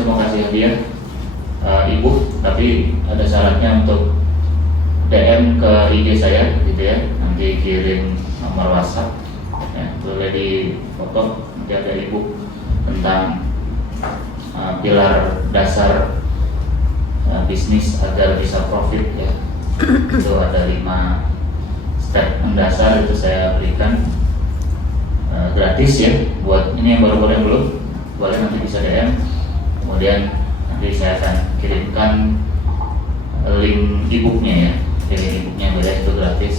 saya mau kasih hadiah ibu, tapi ada syaratnya untuk DM ke IG saya gitu ya, nanti kirim nomor WhatsApp ya, boleh di foto, nanti ada ibu tentang pilar dasar bisnis agar bisa profit ya. Itu ada 5 step mendasar, itu saya berikan gratis ya. Buat ini yang baru-baru yang belum, boleh nanti bisa DM, kemudian nanti saya akan kirimkan link e-booknya ya. Jadi e-booknya beda, itu gratis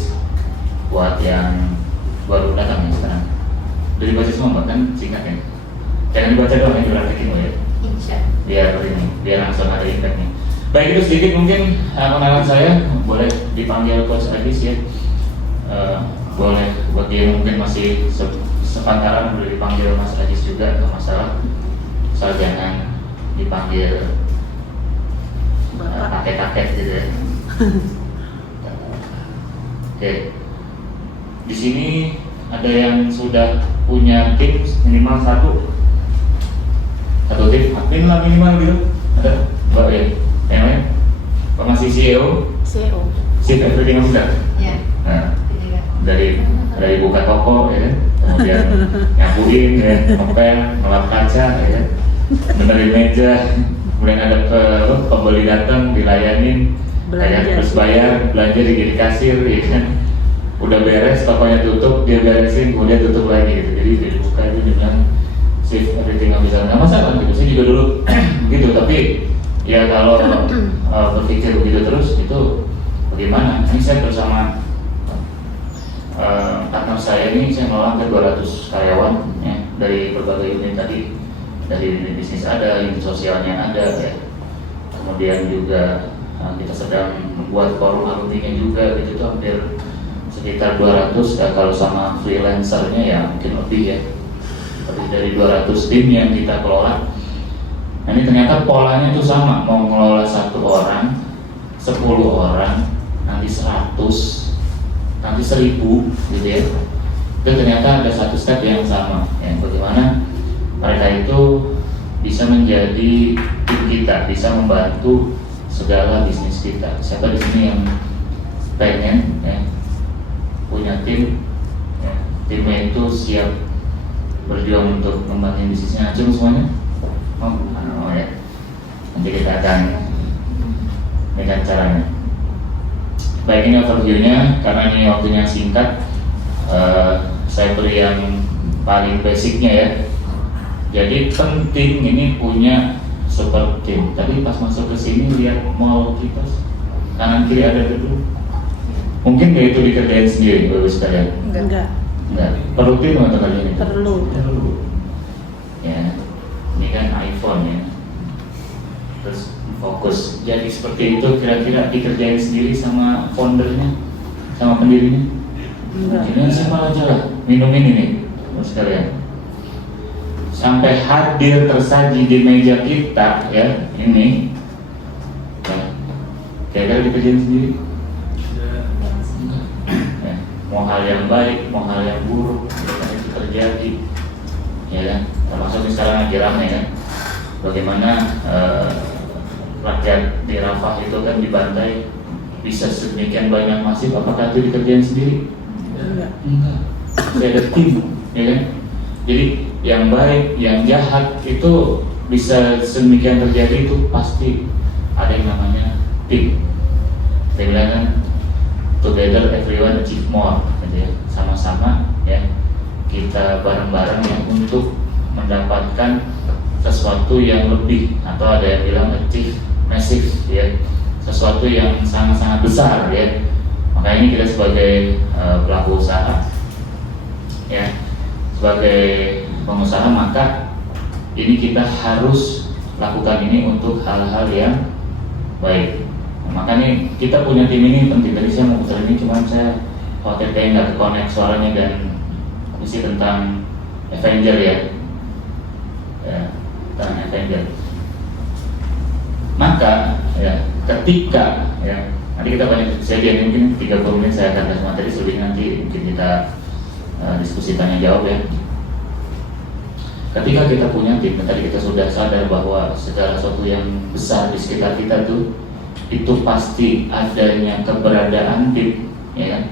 buat yang baru datang ya sekarang. Udah dibaca semua Mbak kan, singkat ya? Jangan dibaca doang ya, dipraktekin ya. Biar langsung ada impactnya. Baik, itu sedikit mungkin pengenalan saya. Boleh dipanggil Coach Agis ya. Boleh bagi yang mungkin masih sepantaran, boleh dipanggil Mas Agis juga, nggak masalah. Asal jangan dipanggil kakek-kakek gitu ya. Oke. Di sini ada yang sudah punya tim minimal satu tim, admin lah minimal gitu. Ada Mbak ya? Yang lain? Pak masih CEO? Chief Everything Officer? Iya. Nah, dari buka toko ya, kemudian nyapuin ya, ngepel, ngelap kaca ya, benerin meja, kemudian ada pembeli datang dilayanin, terus bayar, belanja di kasir ya kan. Udah beres, tokonya tutup, dia beresin, kemudian tutup lagi gitu. Jadi dia buka itu dia bilang Chief Everything Officer, nggak masalah gitu. Saya juga dulu begitu, tapi ya kalau berpikir begitu terus itu bagaimana? Ini saya bersama partner saya ini, saya ngelola hampir 200 karyawan ya, dari berbagai unit tadi, dari unit bisnis ada, unit sosialnya ada ya. Kemudian juga kita sedang membuat forum alumni juga gitu, itu hampir sekitar 200 ya, kalau sama freelancernya ya mungkin lebih ya, lebih dari 200 tim yang kita kelola. Nah, ini ternyata polanya itu sama, mau ngelola 1 orang, 10 orang, nanti 100, nanti 1000 gitu ya. Itu ternyata ada satu step yang sama ya, bagaimana mereka itu bisa menjadi tim kita, bisa membantu segala bisnis kita. Siapa di sini yang pengen ya, punya tim ya, timnya itu siap berjuang untuk membangun bisnisnya? Acung semuanya? Oh ya, nanti kita akan dengan caranya. Baik, ini overview-nya, karena ini waktunya singkat, saya beri yang paling basicnya ya. Jadi penting ini punya super team. Tadi pas masuk ke sini lihat mall kita, kanan kiri ada gedung. Mungkin nggak itu dikerjain sendiri, Bapak sekalian? Enggak. Perlu tim atau kalian ini? Perlu. Ya, ini kan iPhone ya. Terus fokus. Jadi seperti itu kira-kira dikerjain sendiri sama foundernya, sama pendirinya? Enggak. Ini simpel aja lah. Minum ini nih, Bapak sekalian. Sampai hadir tersaji di meja kita ya, ini. Nah, kira-kira dikerjain sendiri? Ya, mau hal yang baik, mau hal yang buruk, itu terjadi, ya kan? Termasuk sekarang lagi ramai ya, bagaimana rakyat di Rafah itu kan dibantai bisa sedemikian banyak masif. Apakah itu dikerjain sendiri? Enggak. Saya ada tim, ya kan? Jadi yang baik, yang jahat itu bisa sedemikian terjadi, itu pasti ada yang namanya tim. Saya bilang kan, together everyone achieve more, gitu ya. Sama-sama ya, kita bareng-bareng ya untuk mendapatkan sesuatu yang lebih, atau ada yang bilang achieve massive ya, sesuatu yang sangat-sangat besar ya. Makanya ini kita sebagai pelaku usaha ya, sebagai pengusaha, maka ini kita harus lakukan ini untuk hal-hal yang baik. Nah, makanya kita punya tim ini penting. Tadi saya mau putar ini, cuman saya khawatir kayak nggak connect suaranya, dan isi tentang Avenger ya, tentang Avenger. Maka ya, ketika ya, nanti kita banyak, saya biar mungkin 30 menit saya akan kasih materi, selebihnya nanti mungkin kita diskusi tanya jawab ya. ketika kita punya tim, tadi kita sudah sadar bahwa segala sesuatu yang besar di sekitar kita tuh itu pasti adanya keberadaan tim, ya kan?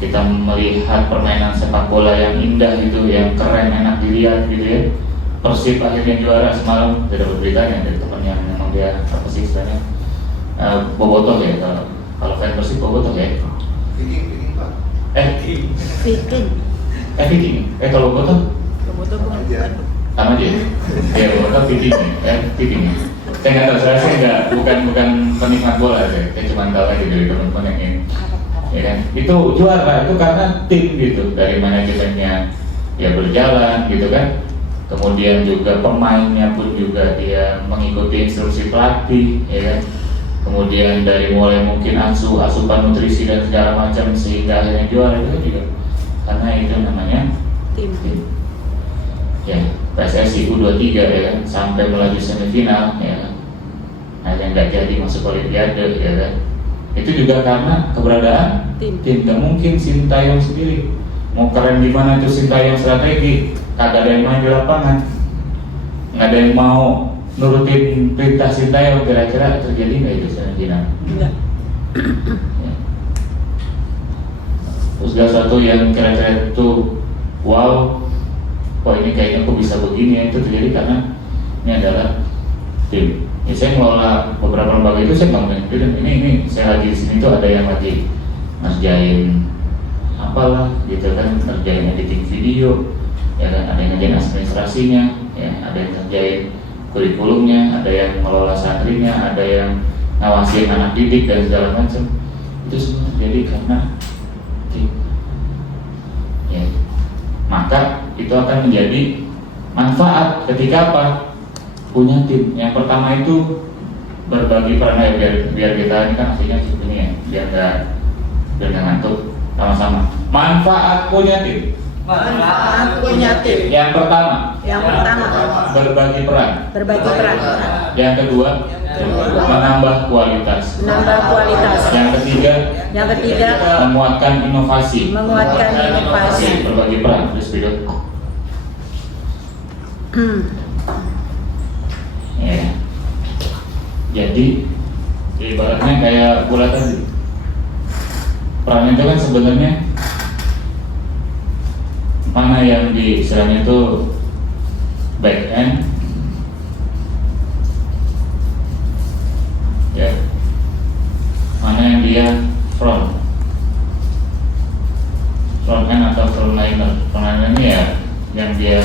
Kita melihat permainan sepak bola yang indah itu, yang keren, enak dilihat gitu ya. Persib akhirnya juara semalam, tidak dapat beritanya dari teman yang memang dia apa sih istilahnya, bobotoh ya, kalau fan Persib bobotoh ya. Viking Pak. Viking. Kalau bobotoh bukan sama dia. Ya bobotoh Viking ya. Saya nggak tahu, saya nggak bukan penikmat bola, saya cuma tahu aja dari teman-teman yang ini. Ya kan? Itu juara itu karena tim gitu, dari manajemennya ya berjalan gitu kan. Kemudian juga pemainnya pun juga dia mengikuti instruksi pelatih, ya kan? Kemudian dari mulai mungkin asupan nutrisi dan segala macam sehingga akhirnya juara itu juga karena itu namanya tim. Ya, PSSI U23 ya kan, sampai melaju semifinal ya kan. Akhirnya nggak jadi masuk Olimpiade ya kan. Itu juga karena keberadaan tim. Gak mungkin Sintayong sendiri. Mau keren gimana tuh Sintayong strategi, kagak ada yang main di lapangan, nggak ada yang mau nurutin perintah Sintayong. Kira-kira terjadi nggak itu semifinal? Enggak. Ya. Terus segala satu yang kira-kira itu wow, kok ini kayaknya kok bisa begini ya, itu terjadi karena ini adalah tim. Ya, saya ngelola beberapa lembaga itu, saya nggak mungkin ini saya lagi di sini tuh ada yang lagi ngerjain apalah gitu kan, ngerjain editing video, ya kan, ada yang ngerjain administrasinya, ya, ada yang ngerjain kurikulumnya, ada yang ngelola santrinya, ada yang ngawasin anak didik dan segala macam. Itu semua terjadi karena tim. Ya. Maka itu akan menjadi manfaat ketika apa? Punya tim. Yang pertama itu berbagi peran ya, biar kita ini kan aslinya ini ya, biar nggak ngantuk, sama-sama. Manfaat punya tim. Yang pertama berbagi peran. Yang kedua menambah kualitas. Yang ketiga menguatkan inovasi. Berbagi peran. Terus video. Ya. Jadi ibaratnya kayak bola tadi. Peran itu kan sebenarnya mana yang di istilahnya itu back end, ya, mana yang dia front end atau frontliner. Frontliner ini ya yang dia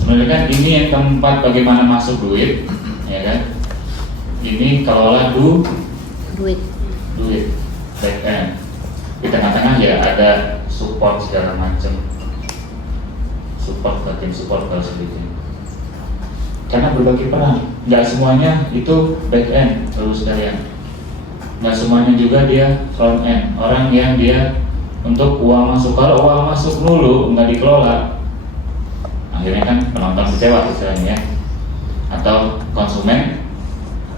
sebenarnya kan ini yang tempat bagaimana masuk duit, ya kan. Ini kelola duit back end. Di tengah-tengah ya ada support segala macam, support tim support kalau sedikit. Karena berbagi peran, nggak semuanya itu back end terus sekalian, nggak semuanya juga dia front end. Orang yang dia untuk uang masuk, kalau uang masuk dulu nggak dikelola, akhirnya kan penonton kecewa istilahnya, atau konsumen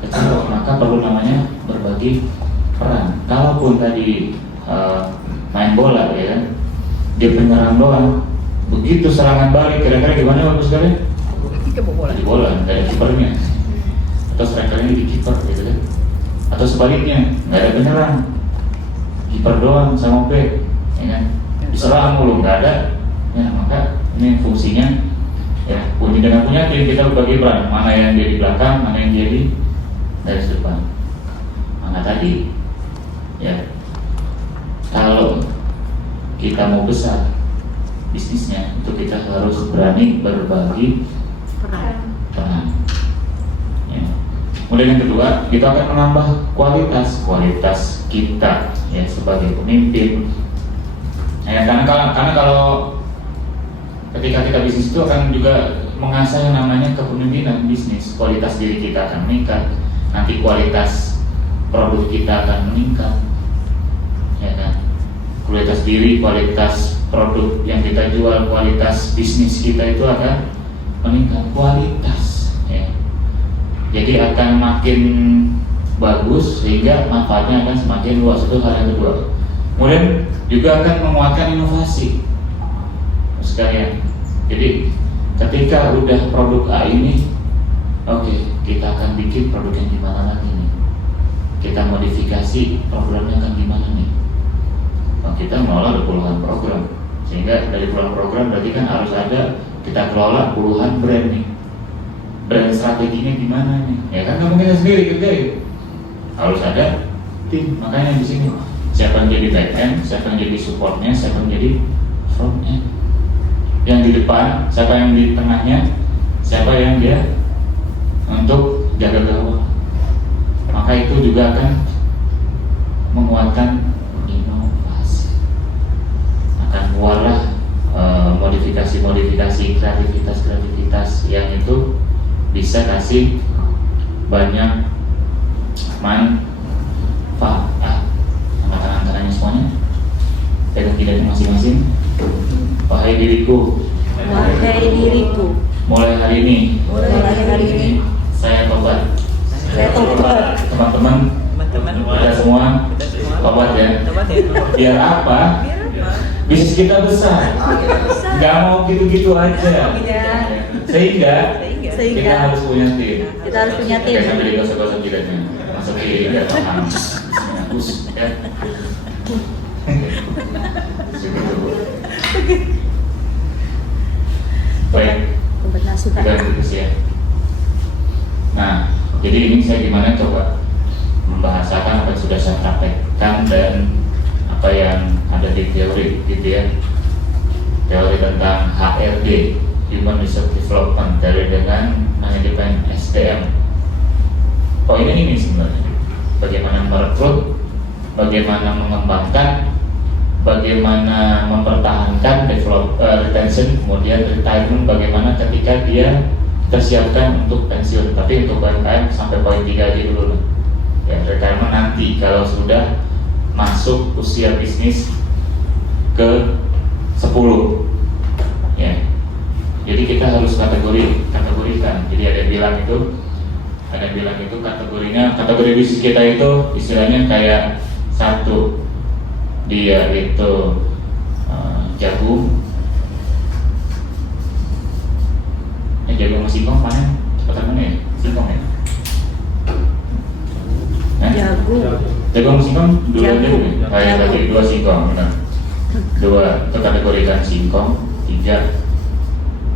kecewa. Maka perlu namanya berbagi peran. Kalaupun tadi main bola ya kan, dia penyerang doang, begitu serangan balik kira-kira gimana bagus sekali? Di bola, nggak ada kipernya, atau strikernya di kiper gitu kan, atau sebaliknya nggak ada penyerang, kiper doang sama back, ya kan, diserang mulu nggak ada, ya maka ini fungsinya ya dengan punya tim kita berbagi peran, mana yang dia di belakang, mana yang dia di garis depan. Maka tadi ya kalau kita mau besar bisnisnya itu kita harus berani berbagi peran. Ya. Kemudian yang kedua, kita akan menambah kualitas kita ya sebagai pemimpin. Ya, karena kalau ketika kita bisnis itu akan juga mengasah yang namanya kepemimpinan bisnis. Kualitas diri kita akan meningkat, nanti kualitas produk kita akan meningkat, ya kan? Kualitas diri, kualitas produk yang kita jual, kualitas bisnis kita itu akan meningkat, kualitas ya. Jadi akan makin bagus sehingga manfaatnya akan semakin luas. Itu hal yang kedua. Kemudian juga akan menguatkan inovasi sekalian. Jadi ketika udah produk A ini, oke, kita akan bikin produk yang gimana lagi nih, kita modifikasi programnya akan gimana nih. Kita mengelola ada puluhan program, sehingga dari puluhan program berarti kan harus ada kita kelola puluhan brand nih. Brand strateginya gimana nih? Ya kan nggak mungkin sendiri kerjain, harus ada tim. Makanya di sini siapa yang jadi back end, siapa yang jadi supportnya, siapa yang jadi front end, yang di depan, siapa yang di tengahnya, siapa yang dia untuk jaga gawang. Maka itu juga akan menguatkan inovasi, akan keluarlah modifikasi-modifikasi, kreativitas yang itu bisa kasih banyak manfaat. Angkat-angkatannya semuanya, pegang jidatnya masing-masing. Wahai diriku, mulai hari ini, saya tobat. Teman-teman, kita semua tobat ya. Biar apa? Bisnis kita besar. Gak mau gitu-gitu aja. Sehingga kita harus punya tim. Oke, sambil digosok-gosok jidatnya. Masuk ke biar paham. Bagus ya. Baik. Kita fokus ya. Nah, jadi ini saya gimana coba membahasakan apa yang sudah saya praktekkan dan apa yang ada di teori gitu ya. Teori tentang HRD, Human Resource Development, dari dengan manajemen SDM. Poinnya ini sebenarnya, bagaimana merekrut, bagaimana mengembangkan, bagaimana mempertahankan retention, kemudian retirement, bagaimana ketika dia tersiapkan untuk pensiun. Tapi untuk UMKM sampai poin 3 aja dulu lah. Ya, retirement nanti kalau sudah masuk usia bisnis ke 10 ya. Jadi kita harus kategorikan. Jadi ada yang bilang itu kategori bisnis kita itu istilahnya kayak satu, dia itu jagung. Jagung sama singkong mana? Cepetan mana ya? Singkong ya? Jagung sama singkong dua aja nih. Kayak tadi 2 singkong, benar. 2 kategorikan singkong, 3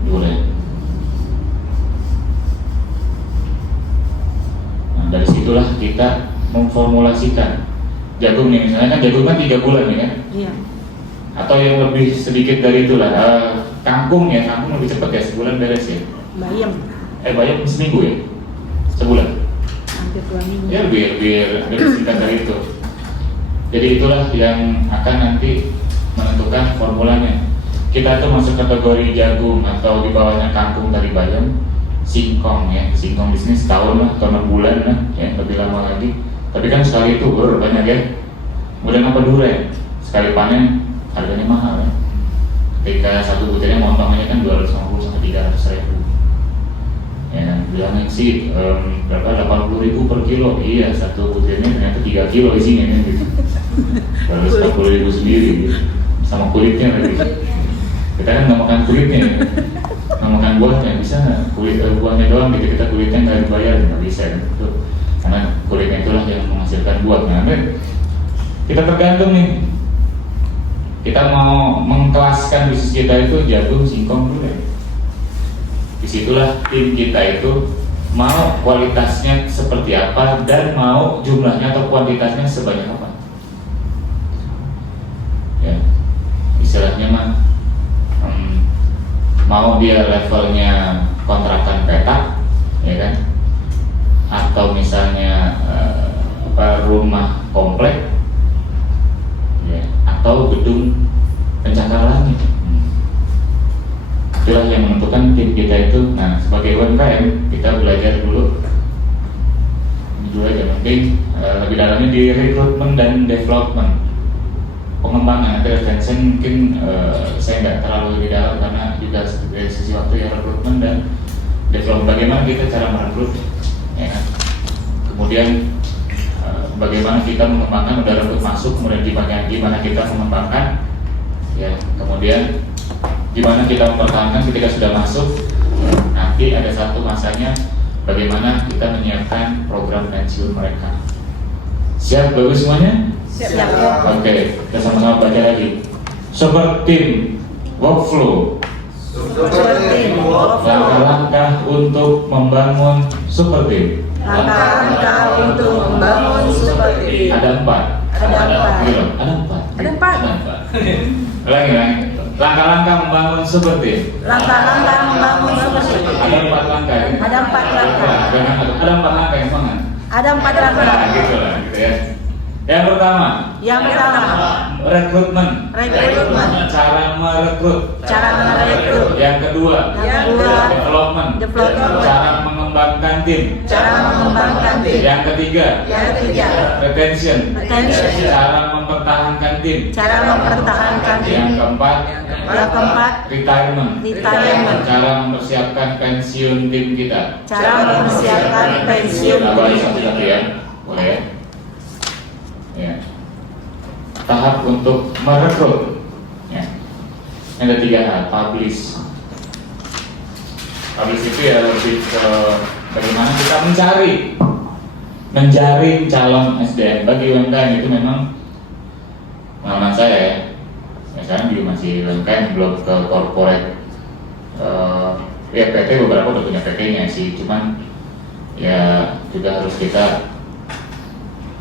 durian. Nah, dari situlah kita memformulasikan jagung nih, misalnya kan jagung kan 3 bulan nih kan? Iya. Atau yang lebih sedikit dari itulah. Kangkung lebih cepat ya, sebulan beres ya. Bayam seminggu ya? Sebulan? Hampir 2 minggu. Ya lebih singkat dari itu. Jadi itulah yang akan nanti menentukan formulanya. Kita tuh masuk kategori jagung atau di bawahnya kangkung dari bayam, singkong ya. Singkong bisnis tahun lah atau 6 bulan lah ya, lebih lama lagi. Tapi kan sekali itu banyak ya. Kemudian apa durian? Sekali panen harganya mahal ya. Ketika satu butirnya montongnya kan 250 sampai 300 ribu. Ya, bilangnya sih berapa 80.000 per kilo. Iya, satu butirnya ternyata 3 kilo isinya kan gitu. 240.000 sendiri gitu. Sama kulitnya lagi. Kita kan nggak makan kulitnya, nggak makan buahnya. Bisa nggak kulit buahnya doang gitu, kita kulitnya nggak dibayar, nggak bisa kan? Itu karena kulitnya itulah yang menghasilkan buah. Nah, kita tergantung nih. Kita mau mengkelaskan bisnis kita itu jagung, singkong dulu ya. Disitulah tim kita itu mau kualitasnya seperti apa dan mau jumlahnya atau kuantitasnya sebanyak apa. Ya, istilahnya mah mau dia levelnya kontrakan petak, ya kan? Atau misalnya rumah komplek, ya, atau gedung pencakar langit. Itulah yang menentukan tim kita itu. Nah, sebagai UMKM kita belajar dulu aja penting lebih dalamnya di rekrutmen dan development, pengembangan. Nanti retention mungkin saya nggak terlalu lebih dalam karena juga dari sisi waktu ya, rekrutmen dan development, bagaimana kita cara merekrut ya. Kemudian bagaimana kita mengembangkan, udah rekrut masuk, kemudian gimana kita mengembangkan ya. Kemudian gimana kita mempertahankan ketika sudah masuk. Nanti ada satu masanya bagaimana kita menyiapkan program pensiun mereka. Siap bagus semuanya? Siap. Oke, kita sama-sama baca lagi. Super Team Workflow. Langkah-langkah untuk membangun super team. Langkah-langkah untuk membangun super team. Ada 4. Ada 4. Iya, ada 4. Ada 4. Ulangi. Langkah-langkah membangun super team. Langkah-langkah membangun super team. Ada 4 langkah. Ya? Ada 4 langkah. Ada 4 langkah yang mana? Ada 4 langkah. Nah, gitu lah, gitu ya. Yang pertama, rekrutmen. Cara merekrut. Yang kedua, development. Cara mengembangkan tim. Yang ketiga, retention. Cara mempertahankan tim. Yang keempat, retirement. Cara mempersiapkan pensiun tim kita. Kita bahas satu-satu ya, boleh ya? Ya. Tahap untuk merekrut. Ya. Ada 3 hal. Publish itu ya lebih ke bagaimana kita menjaring calon SDM. Bagi UMKM itu memang pengalaman saya ya. Sekarang juga masih UMKM, belum ke corporate. Ya PT beberapa udah punya PT-nya sih, cuman ya juga harus kita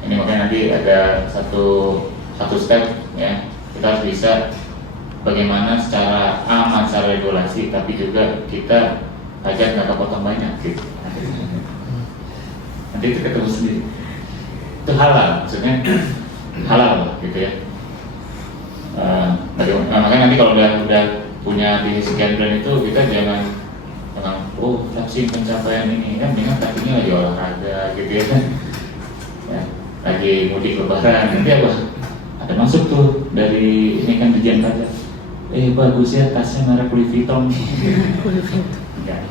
ini, makanya nanti ada satu step ya, kita harus bisa bagaimana secara aman, secara regulasi, tapi juga kita pajak nggak kepotong banyak gitu. Nanti itu ketemu sendiri, itu halal, maksudnya halal gitu ya. Makanya nanti kalau udah punya di sekian bulan itu, kita jangan vaksin pencapaian ini kan, dengan tadinya lagi olahraga gitu ya kan. Ya, lagi mudik lebaran, nanti ada masuk tuh dari ini kan Dirjen Pajak, bagus ya tasnya merek Louis Vuitton. Enggak.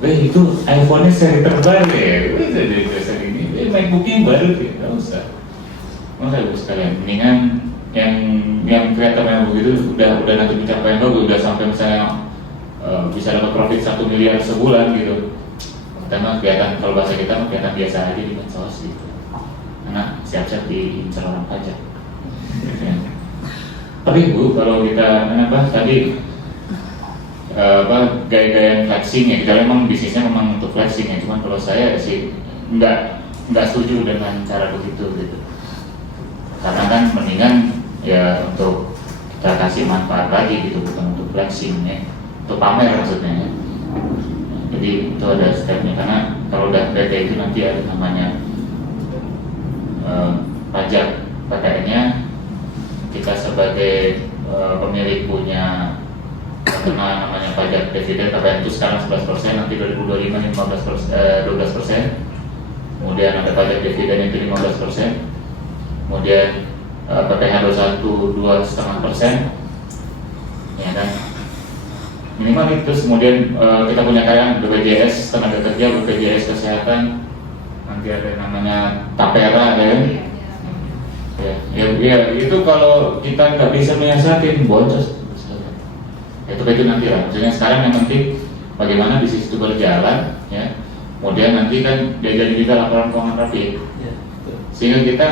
Itu iPhone-nya seri terbaru ya, dari dasar ini, MacBook-nya baru ya, nggak usah. Makanya bagus sekalian, mendingan yang kreator yang begitu udah nanti pencapaian bagus, udah sampai misalnya bisa dapat profit 1 miliar sebulan gitu. Karena kelihatan, kalau bahasa kita kelihatan biasa aja di medsos gitu, karena siap-siap diincar orang pajak. Tapi Bu, kalau kita tadi gaya-gaya flexing ya, kita memang bisnisnya memang untuk flexing ya, cuman kalau saya sih nggak setuju dengan cara begitu gitu. Karena kan mendingan ya untuk kita kasih manfaat lagi gitu, bukan untuk flexing ya, untuk pamer maksudnya ya. Jadi itu ada stepnya, karena kalau udah PT itu nanti ada namanya pajak PTN-nya. Kita sebagai pemilik punya namanya pajak dividen, PPN itu sekarang 11%, nanti 2025 12%. Kemudian ada pajak dividen itu 15%. Kemudian PPh 21 2,5%. Ya kan? Minimal itu. Kemudian kita punya karyawan BPJS tenaga kerja, BPJS kesehatan, nanti ada namanya Tapera ya itu kalau kita nggak bisa menyiasatin boncos itu nanti lah. Maksudnya sekarang yang penting bagaimana bisnis itu berjalan ya, kemudian nanti kan diajarin kita laporan keuangan rapi sehingga kita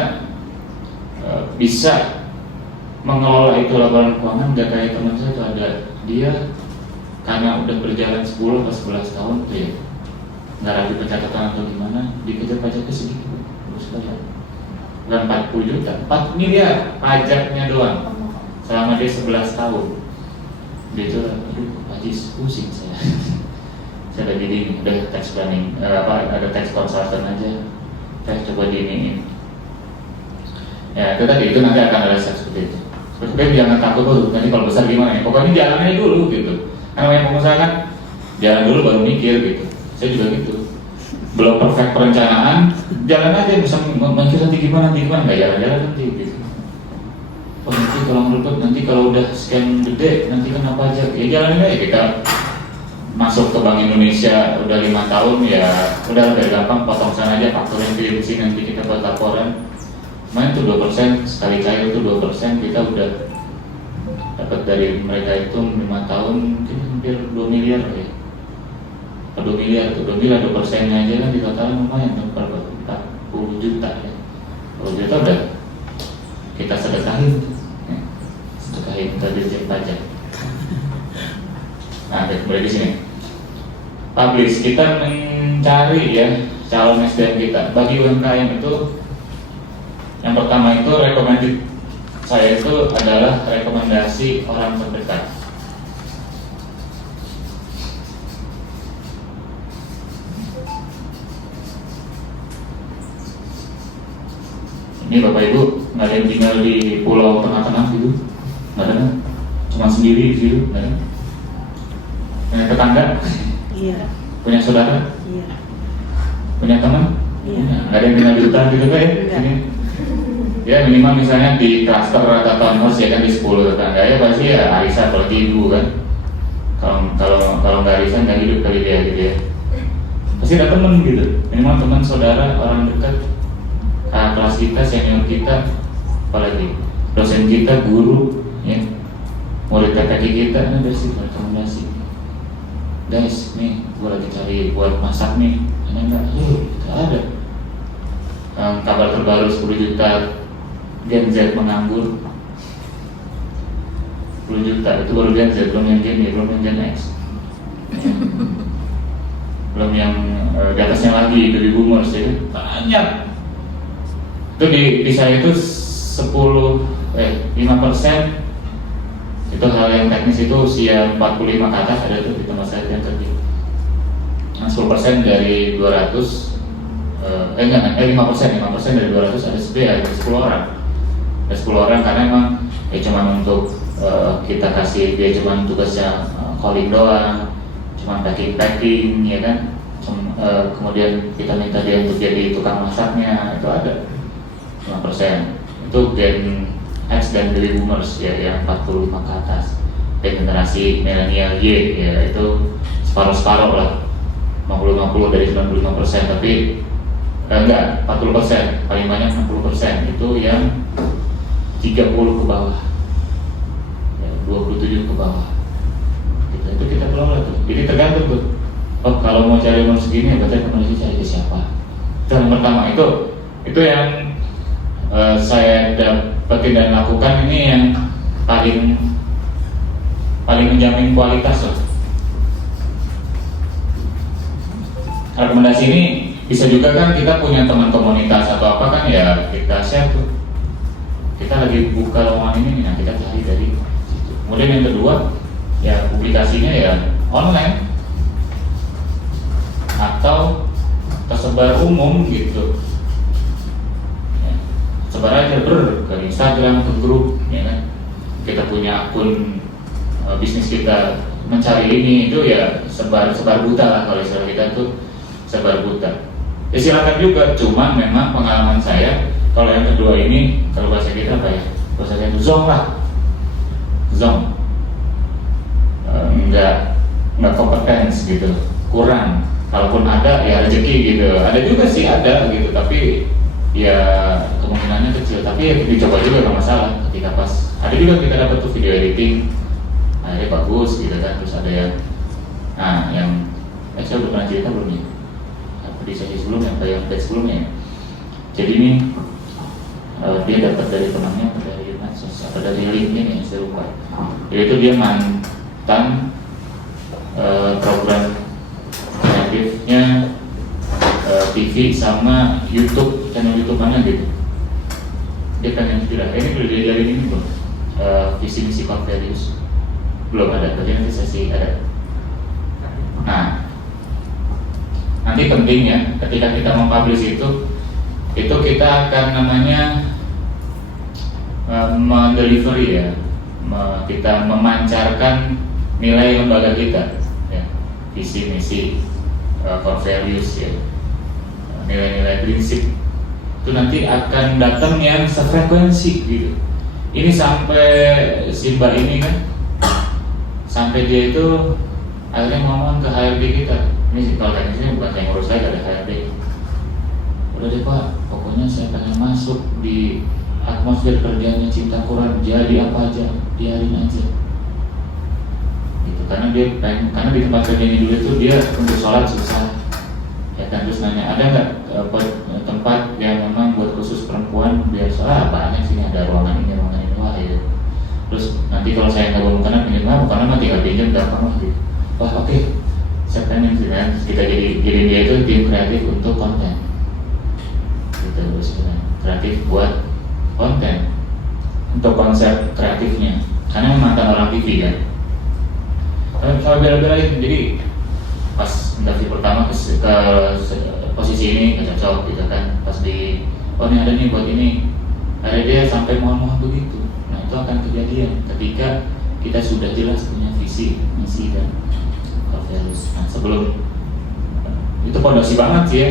bisa mengelola itu laporan keuangan. Nggak kayak teman saya itu ada, dia karena udah berjalan 10 atau 11 tahun tuh ya, nggak rapi pencatatan atau gimana, dikejar pajaknya sedikit, terus bukan 40 juta, 4 miliar pajaknya doang selama dia 11 tahun. Dia itu, pajis pusing saya. Saya udah jadi udah tax planning, ada tax consultant aja, saya coba diiniin. Ya itu tadi, itu nanti akan ada seperti itu. Seperti jangan takut nanti kalau besar gimana ya, pokoknya jalannya dulu gitu. Karena yang pengusaha kan jalan dulu baru mikir gitu. Saya juga gitu. Belum perfect perencanaan, jalan aja, bisa mikir nanti gimana, nggak jalan-jalan nanti gitu. Oh nanti kalau ngeruput, nanti kalau udah sekian gede, nanti kan apa aja, ya jalanin aja. Kita masuk ke Bank Indonesia udah 5 tahun ya, udah lebih gampang, potong sana aja faktor yang di sini, nanti kita buat laporan. Main tuh 2%, sekali cair tuh 2%, kita udah dapat dari mereka itu 5 tahun mungkin hampir 2 miliar ya. 2 miliar tuh, 2 miliar 2% aja kan di total lumayan kan, berapa? 40 juta ya. 40 juta udah kita sedekahin ya. Sedekahin ke Dirjen Pajak. Nah, kembali di sini. Publish, kita mencari ya calon SDM kita. Bagi UMKM itu yang pertama itu recommended saya itu adalah rekomendasi orang terdekat. Ini Bapak Ibu nggak ada yang tinggal di pulau tengah-tengah gitu, nggak ada kan? Cuma sendiri gitu, nggak ada. Punya tetangga, Iya. punya saudara, Iya. punya teman, Iya. nggak ada yang tinggal di hutan gitu kan ya? Enggak. Ini. Ya minimal misalnya di klaster atau townhouse ya kan di 10 tetangga ya pasti ya arisan apalagi ibu kan. Kalau nggak arisan nggak hidup kali dia gitu ya. Pasti ada teman gitu, minimal teman saudara orang dekat. Kelas kita, senior kita, apalagi dosen kita, guru, ya, murid TPK kita, ada sih rekomendasi. Guys, nih, gua lagi cari buat masak nih, ada nggak? Nggak ada. Kabar terbaru 10 juta Gen Z menganggur. 10 juta itu baru Gen Z, belum yang Gen Y, belum yang Gen X, belum yang di atasnya lagi baby boomers ya, banyak. Itu di saya itu 5% itu hal yang teknis itu usia 45 ke atas ada tuh di tempat saya yang kerja. Nah 10% dari 200 5% dari 200 ada 10 orang. Ada 10 orang karena emang ya cuma untuk kita kasih dia cuma tugasnya calling doang, cuma packing ya kan. Kemudian kita minta dia untuk jadi tukang masaknya, itu ada 5%. Itu Gen X dan baby boomers ya yang 45 ke atas. Dan generasi milenial Y ya itu separuh-separuh lah, 50-50 dari 95%, tapi enggak 40%, paling banyak 60% itu yang 30 ke bawah ya, 27 ke bawah itu kita kelola tuh. Jadi tergantung tuh, oh kalau mau cari umur segini berarti rekomendasi cari ke siapa. Itu yang pertama, itu yang saya dapetin dan lakukan. Ini yang paling menjamin kualitas loh. Rekomendasi ini bisa juga kan kita punya teman komunitas atau apa kan ya kita share tuh. Kita lagi buka lowongan ini, nah kita cari dari situ. Kemudian yang kedua ya publikasinya ya online atau tersebar umum gitu. Sebar aja ke Instagram, ke grup, ya kan. Kita punya akun bisnis kita mencari ini itu ya sebar buta lah, kalau istilah kita tuh sebar buta. Ya silakan juga, cuman memang pengalaman saya kalau yang kedua ini, kalau bahasa kita apa ya? Bahasa kita itu zong lah, zong. Nggak kompetens gitu, kurang. Kalaupun ada ya rezeki gitu. Ada juga sih ada gitu, tapi ya kemungkinannya kecil, tapi ya dicoba juga nggak masalah. Ketika pas ada juga kita dapat tuh video editing, akhirnya bagus gitu kan. Terus ada yang saya udah pernah cerita belum ya? Di sesi sebelumnya atau yang batch sebelumnya ya? Jadi ini dia dapat dari temannya atau dari medsos atau dari LinkedIn ya, saya lupa. Jadi itu dia mantan program kreatifnya TV sama YouTube, channel YouTube mana gitu. Dia pengen tidak, ini belum diajarin ini belum, visi misi core values belum ada, tapi nanti sesi ada. Nah, nanti pentingnya ketika kita mempublish itu kita akan namanya mendelivery ya, kita memancarkan nilai lembaga kita, ya, visi misi core values ya, nilai-nilai prinsip itu nanti akan datang yang sefrekuensi gitu. Ini sampai si Mbak ini kan, sampai dia itu akhirnya ngomong ke HRD kita. Ini sih kalau teknisnya bukan saya ngurus, saya ada HRD. Udah deh Pak, pokoknya saya pengen masuk di atmosfer kerjanya cinta Quran, jadi apa aja, biarin aja. Gitu, karena di tempat kerja ini dulu itu dia untuk sholat susah. Ya kan, terus nanya ada nggak tempat yang memang buat khusus perempuan biar sholat? Banyak sih, ada ruangan ini wah ya. Terus nanti kalau saya nggak bawa makanan pinjam makanan nanti nggak pinjam gampang lah gitu. Wah oke, saya pengen sih kan kita jadi dia itu tim kreatif untuk konten. Gitu terus kreatif buat konten untuk konsep kreatifnya. Karena mantan orang TV kan. Kalau bela-belain, jadi pas interview pertama ke posisi ini nggak cocok gitu kan, pas di ini ada nih buat ini, ada dia sampai mohon-mohon begitu. Nah itu akan kejadian ketika kita sudah jelas punya visi, misi dan values. Nah sebelum itu pondasi banget sih ya,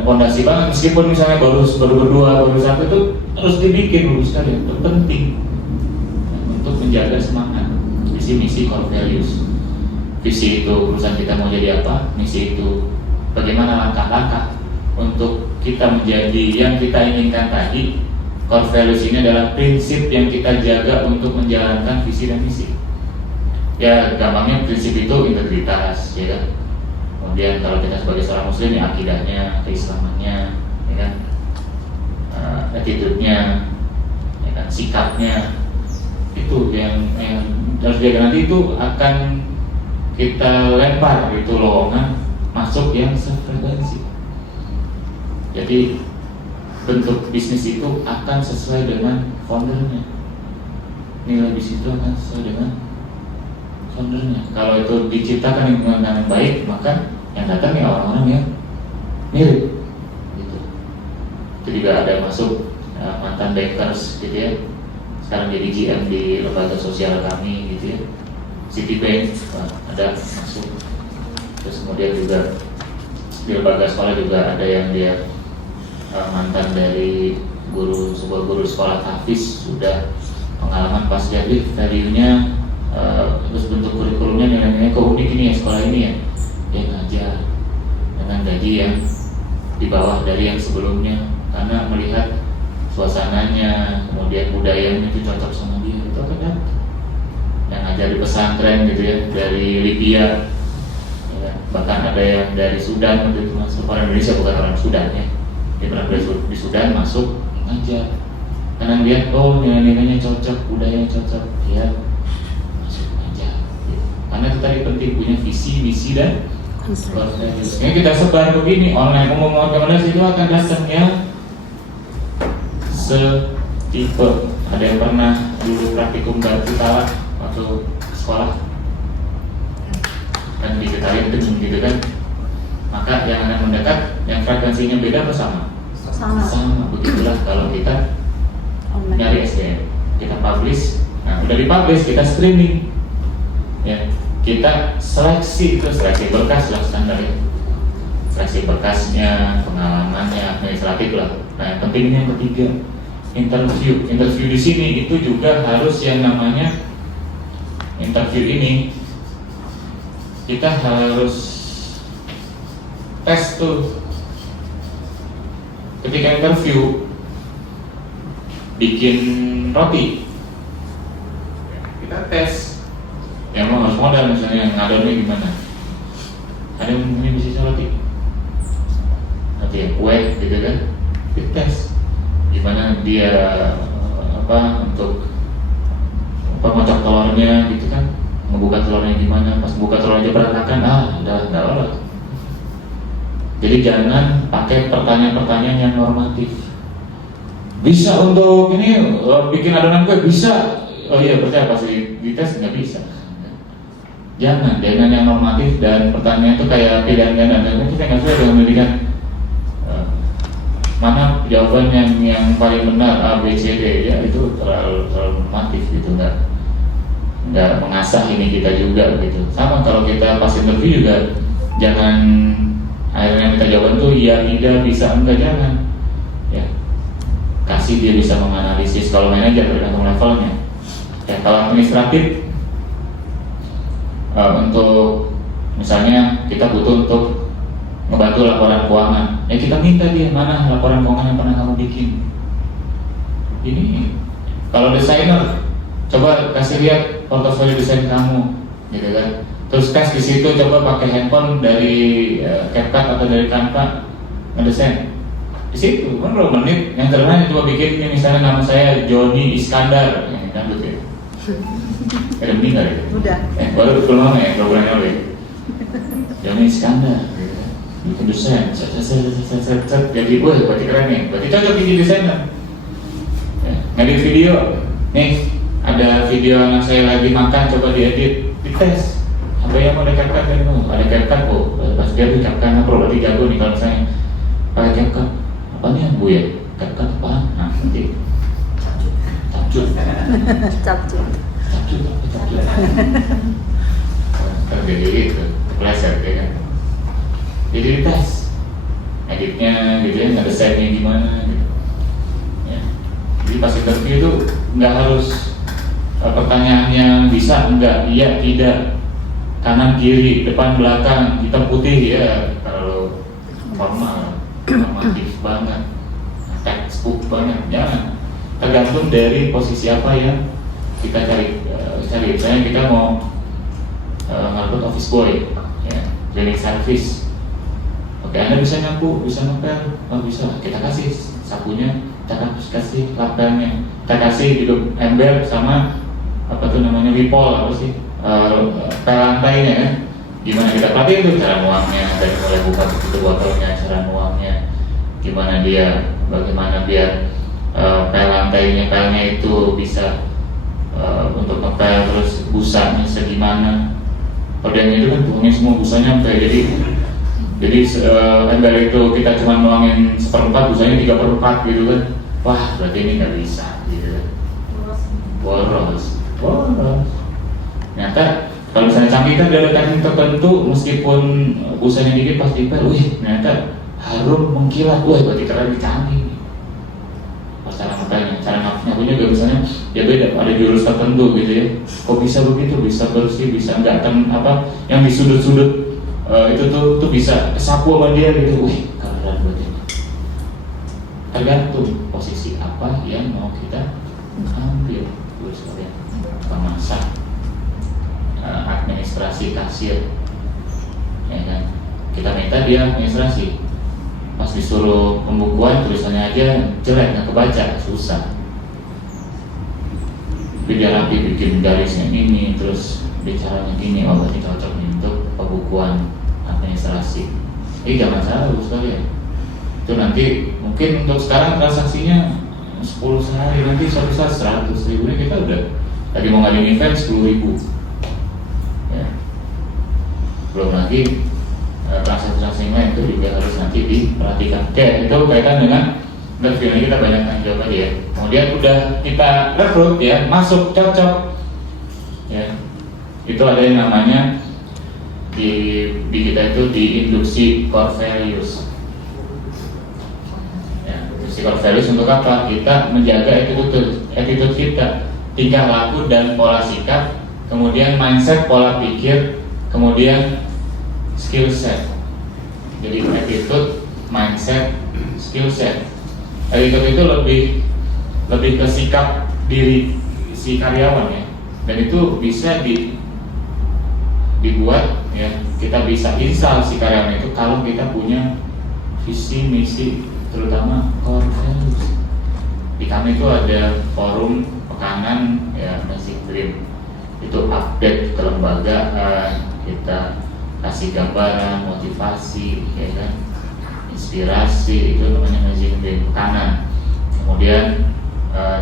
pondasi banget, meskipun misalnya baru berdua, baru satu itu harus dibikin dulu sekali, itu penting untuk menjaga semangat, visi, misi, core values. Visi itu perusahaan kita mau jadi apa, misi itu bagaimana langkah-langkah untuk kita menjadi yang kita inginkan tadi. Core values ini adalah prinsip yang kita jaga untuk menjalankan visi dan misi. Ya gampangnya prinsip itu integritas, ya kan. Kemudian kalau kita sebagai seorang muslim ya akidahnya, keislamannya, ya kan, attitude-nya, ya kan, sikapnya, itu yang harus dijaga. Nanti itu akan kita lempar itu lowongan masuk yang sefrekuensi. Jadi bentuk bisnis itu akan sesuai dengan foundernya, nilai bisnis itu akan sesuai dengan foundernya. Kalau itu diciptakan lingkungan yang baik, maka yang datang ya orang-orang yang mirip gitu. Itu juga ada masuk mantan bankers gitu ya, sekarang jadi GM di lembaga sosial kami gitu ya, Citibank ada masuk. Terus kemudian juga di lembaga sekolah juga ada yang dia mantan dari sebuah guru sekolah tahfiz, sudah pengalaman pas jadi value-nya, terus bentuk kurikulumnya nilai-nilai kok unik ini ya sekolah ini ya, dia ngajar dengan gaji yang di bawah dari yang sebelumnya karena melihat suasananya, kemudian budayanya itu cocok sama dia, itu akan datang. Yang ngajar di pesantren gitu ya, dari Libya ya, bahkan ada yang dari Sudan waktu itu masuk, orang Indonesia bukan orang Sudan ya, dia pernah di Sudan masuk ngajar karena lihat oh nilai-nilainya cocok, budayanya cocok, dia masuk ngajar gitu. Karena itu tadi penting punya visi, misi dan values. Ini kita sebar begini online, umum rekomendasi itu akan datangnya setipe. Ada yang pernah dulu praktikum Batu Talak waktu sekolah kan diketahui gitu kan, maka yang akan mendekat yang frekuensinya beda apa sama? Sama. Begitulah kalau kita nyari SDM, kita publish, nah udah dipublish kita streaming ya, kita seleksi berkas lah standar ya, seleksi berkasnya, pengalamannya, administratif lah. Nah yang penting ini yang ketiga, interview di sini itu juga harus yang namanya interview ini kita harus tes tuh. Ketika interview bikin roti, kita tes. Yang mau harus modal misalnya ngadonnya gimana? Ada yang mungkin bisa roti, nanti ya kue gitu kan? Dites gimana dia untuk ngocok telurnya gitu kan, ngebuka telurnya gimana, pas buka telurnya berantakan, udah lolos. Jadi jangan pakai pertanyaan-pertanyaan yang normatif. Bisa untuk ini bikin adonan kue bisa, oh iya percaya pasti dites nggak bisa. Jangan yang normatif dan pertanyaan itu kayak pilihan ganda. Kita nggak suka dengan pendidikan. Mana jawaban yang paling benar A, B, C, D ya, itu terlalu normatif gitu, nggak mengasah ini kita juga gitu. Sama kalau kita pas interview juga jangan akhirnya minta jawaban tuh iya, tidak, bisa, enggak, jangan ya, kasih dia bisa menganalisis. Kalau manajer tergantung levelnya ya. Kalau administratif untuk misalnya kita butuh untuk ngebantu laporan keuangan, ya kita minta dia mana laporan keuangan yang pernah kamu bikin. ini kalau desainer coba kasih lihat portofolio desain kamu, gitu kan. Terus tes di situ, coba pakai handphone dari CapCut atau dari Canva ngedesain. Di situ kan berapa menit, yang terkenal coba bikin ini, misalnya nama saya Joni Iskandar, yang dangdut ya. Ada meninggal ya? Udah. Baru belum lama ya, berapa bulan lalu ya. Joni Iskandar, gitu kan. Bikin desain, set, jadi wah berarti keren nih, berarti cocok jadi desainer. Ya, ngedit video, nih ada video anak saya lagi makan, coba diedit, dites. Apa yang mau ada CapCut kan? Ada CapCut kok, pas dia tuh CapCut Pro, berarti jago nih kalau misalnya pakai CapCut. Apa nih yang bu ya? CapCut apaan? Nah nanti capcut terjadi gitu, kepleset ya kan. Jadi dites editnya gitu ya, ngedesainnya gimana gitu ya. Jadi pas interview itu nggak harus pertanyaannya bisa, enggak, iya, tidak, kanan kiri, depan belakang, hitam putih ya. Kalau formal, normatif banget, textbook banget, jangan. Tergantung dari posisi apa yang kita cari. Misalnya kita mau ngerebut office boy, ya, cleaning service. Oke, Anda bisa nyapu, bisa ngepel, oh bisa. Kita kasih sapunya, kita kasih lapelnya, kita kasih gitu ember sama apa tuh namanya wipol, apa sih, pel lantainya kan. Gimana kita pelatih itu cara nuangnya, dari mulai buka tutup botolnya, cara nuangnya, gimana dia, bagaimana biar pel lantainya, pelnya itu bisa untuk ngepel, terus busanya segimana. Padahal itu kan tuangnya semua busanya sampai jadi ember itu kita cuma nuangin 1/4, busanya 3/4 gitu kan. Wah berarti ini nggak bisa gitu kan. Boros. Ternyata kalau misalnya canggih kan ada teknik tertentu, meskipun busanya dikit pas dipel, wih ternyata harum mengkilat, wah berarti keren, canggih. Pas cara ngepelnya, cara nyapunya juga misalnya ya beda, ada jurus tertentu gitu ya. Kok bisa begitu, bisa bersih, bisa enggak apa yang di sudut-sudut itu tuh bisa sapu sama dia gitu, wih keren berarti. Tergantung posisi apa yang mau kita ambil. Sekalian pemasak, administrasi, kasir, ya kan? Kita minta dia administrasi, pas disuruh pembukuan tulisannya aja jelek, nggak kebaca, susah. Tapi dia rapi, bikin garisnya ini, terus bicaranya gini, oh berarti cocok untuk pembukuan administrasi. Ini jangan salah sekalian. Itu nanti mungkin untuk sekarang transaksinya 10 sehari, nanti suatu saat 100.000 ini kita udah tadi mau ngadain event 10.000 ya. Belum lagi transaksi-transaksi lain itu juga harus nanti diperhatikan. Oke, itu kaitan dengan interview ini, kita banyak tanya jawab aja ya. Kemudian udah kita rekrut ya, masuk, cocok ya. Itu ada yang namanya di kita itu di induksi core values. Core values untuk apa? Kita menjaga attitude kita, tingkah laku dan pola sikap, kemudian mindset, pola pikir, kemudian skill set. Jadi attitude, mindset, skill set. Attitude itu lebih ke sikap diri si karyawan ya, dan itu bisa dibuat ya, kita bisa install si karyawan itu kalau kita punya visi misi, terutama core values. Di kami itu ada forum pekanan ya, Magic Dream. Itu update kelembagaan, kita kasih gambaran, motivasi, ya kan, inspirasi, itu namanya Magic Dream pekanan. Kemudian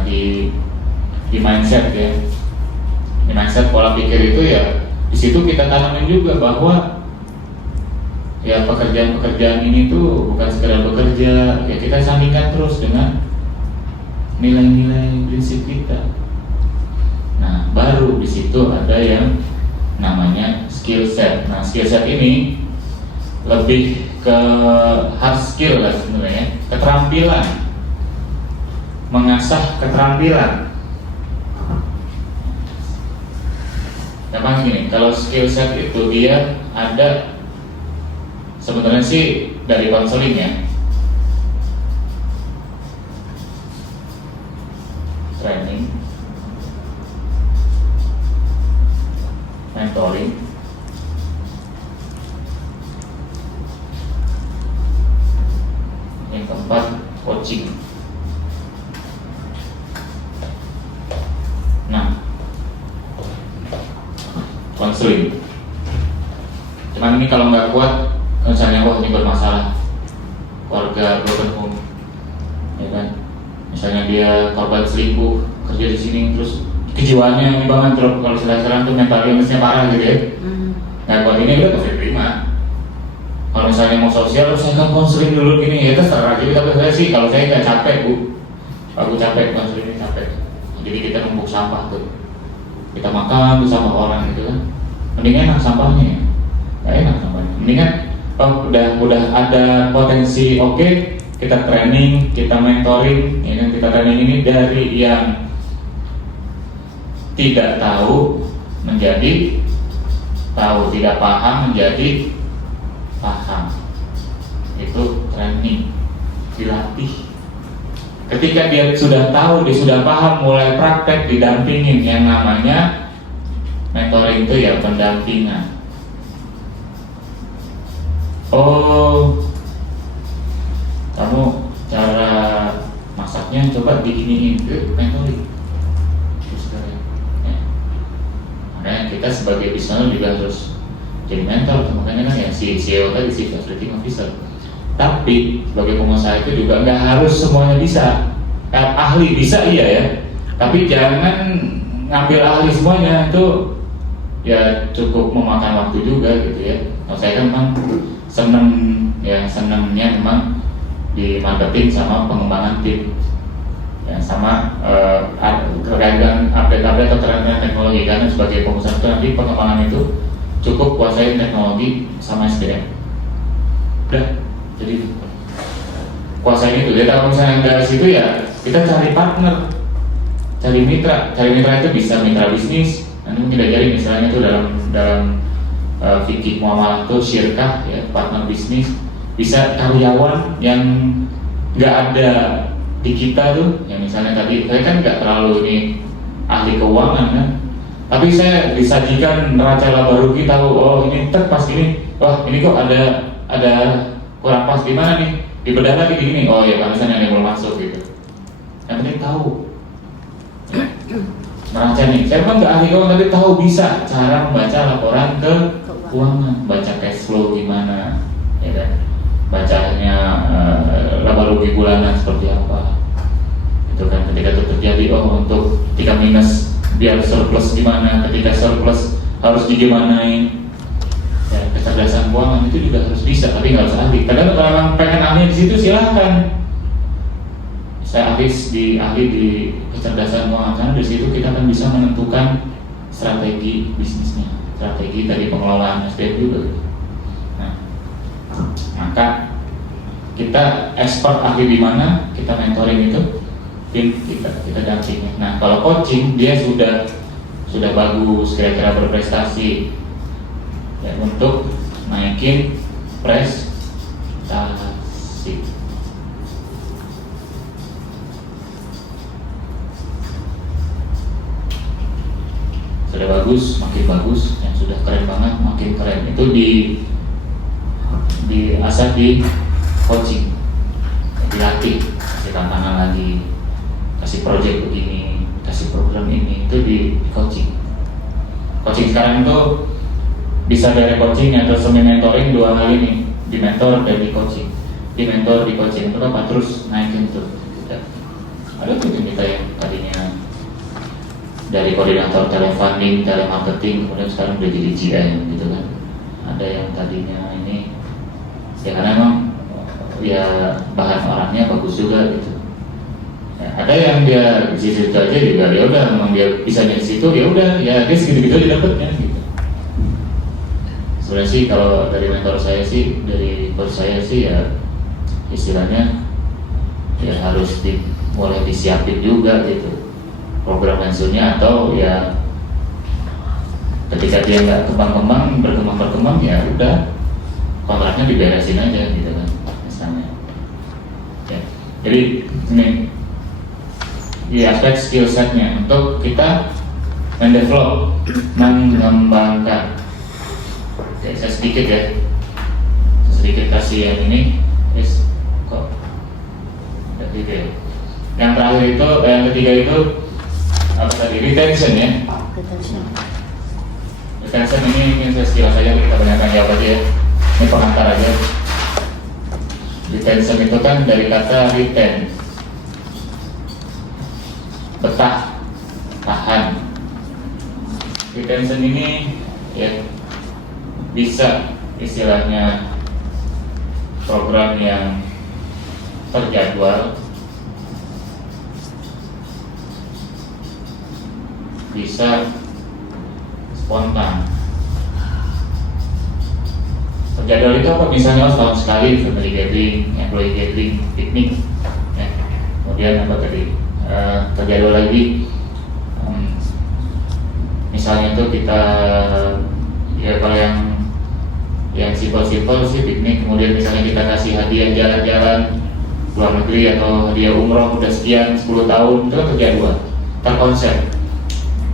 di mindset ya, di mindset pola pikir itu ya, di situ kita tanamin juga bahwa ya pekerjaan ini tuh bukan sekedar bekerja, ya kita sandingkan terus dengan nilai-nilai prinsip kita. Nah, baru di situ ada yang namanya skill set. Nah, skill set ini lebih ke hard skill lah sebenarnya, keterampilan, mengasah keterampilan. Memang gini, kalau skill set itu dia ada sebenarnya sih dari konseling ya. training, mentoring, yang keempat coaching. Nah, konseling. Cuman ini kalau nggak kuat, misalnya ini bermasalah, keluarga broken home, ya kan? Misalnya dia korban selingkuh, kerja di sini, terus kejiwaannya ini banget, terus kalau sekarang tuh mental illness-nya parah gitu ya. Nah, buat ini udah pasti terima. Kalau misalnya mau sosial, saya kan konseling dulu gini, ya terserah. Jadi tapi saya sih, kalau saya nggak capek bu, aku capek konseling ini capek. Jadi kita numpuk sampah tuh, kita makan tuh sama orang gitu kan, mending enak sampahnya ya. Nggak enak sampahnya, mendingan udah ada potensi, oke, kita training, kita mentoring, ya kan, kita training ini dari yang tidak tahu menjadi tahu, tidak paham menjadi paham. Itu training, dilatih. Ketika dia sudah tahu, dia sudah paham, mulai praktek, didampingin. Yang namanya mentoring itu ya pendampingan. Oh, kamu cara masaknya coba diginiin, itu mentoring. Ya. Makanya kita sebagai desainer juga harus jadi mentor. Makanya kan ya si CEO tadi, si Operating Officer. Tapi sebagai pengusaha itu juga nggak harus semuanya bisa. Ahli bisa iya ya, tapi jangan ngambil ahli semuanya, itu ya cukup memakan waktu juga gitu ya. Kalau saya kan memang senangnya memang di marketing sama pengembangan tim, ya, sama terkait update atau tren teknologi. Karena sebagai pengusaha itu nanti pengembangan itu cukup kuasain teknologi sama SDM. Udah, jadi kuasain itu. Jadi kalau misalnya dari situ ya kita cari partner, cari mitra. Cari mitra itu bisa mitra bisnis. Nanti mungkin diajari misalnya itu dalam fikih muamalah itu syirkah ya, partner bisnis. Bisa karyawan yang nggak ada di kita tuh, yang misalnya tadi saya kan nggak terlalu ini ahli keuangan kan, tapi saya disajikan neraca laba rugi, tahu oh ini pas ini, wah ini kok ada kurang pas di mana nih, dibedah lagi di ini, oh ya barusan yang belum masuk gitu. Yang penting tahu neraca nih, saya memang nggak ahli keuangan tapi tahu bisa cara membaca laporan keuangan, baca cash flow gimana, ya kan, bacanya laba rugi bulanan seperti apa, itu kan. Ketika itu terjadi, oh untuk ketika minus biar surplus gimana, ketika surplus harus digimanain, ya, kecerdasan keuangan itu juga harus bisa, tapi nggak usah ahli. Kadang kalau memang pengen ahli di situ silahkan. Saya ahli di kecerdasan keuangan, karena dari situ kita akan bisa menentukan strategi bisnisnya, strategi dari pengelolaan SDM juga. Nah, maka kita expert ahli di mana, kita mentoring itu, kita dampingi. Nah, kalau coaching dia sudah bagus, kira-kira berprestasi, ya, untuk naikin prestasi. Sudah bagus, makin bagus, yang sudah keren banget, makin keren. Itu diasah di coaching, dilatih, kasih tantangan lagi, kasih project begini, kasih program ini, itu di coaching. Coaching sekarang itu bisa dari coaching atau semi mentoring, dua hal ini, di mentor dan di coaching. Di mentor, di coaching itu apa terus naikin tuh. Ada tuh kita yang tadinya dari koordinator telefunding, telemarketing, kemudian sekarang udah jadi GM gitu kan. Ada yang tadinya ini ya karena emang ya bahan orangnya bagus juga gitu. Ya, ada yang dia di situ aja juga, ya udah memang dia bisa di situ, ya udah ya dia segitu-gitu aja dapetnya gitu. Sebenarnya sih kalau dari mentor saya sih, dari coach saya sih ya istilahnya ya harus mulai disiapin juga gitu program pensiunnya, atau ya ketika dia nggak berkembang ya udah kontraknya diberesin aja gitu kan misalnya ya. Jadi ini di aspek skill setnya untuk kita mendevelop, mengembangkan. Oke, saya sedikit ya, sedikit kasih yang ini, kok gitu ya. Yang terakhir itu, yang ketiga itu apa tadi? Retention ya. Retention ini mungkin saya sekilas saja, kita banyakkan jawab aja ya. Ini pengantar aja. Retention itu kan dari kata retain, betah, tahan. Retention ini ya bisa istilahnya program yang terjadwal, bisa spontan. Terjadwal itu apa? Misalnya setahun sekali family gathering, employee gathering, piknik ya. Kemudian apa tadi? Terjadwal lagi misalnya tuh kita ya kalau yang simpel-simpel sih piknik, kemudian misalnya kita kasih hadiah jalan-jalan luar negeri atau hadiah umroh udah sekian 10 tahun, itu kan terjadwal, terkonsep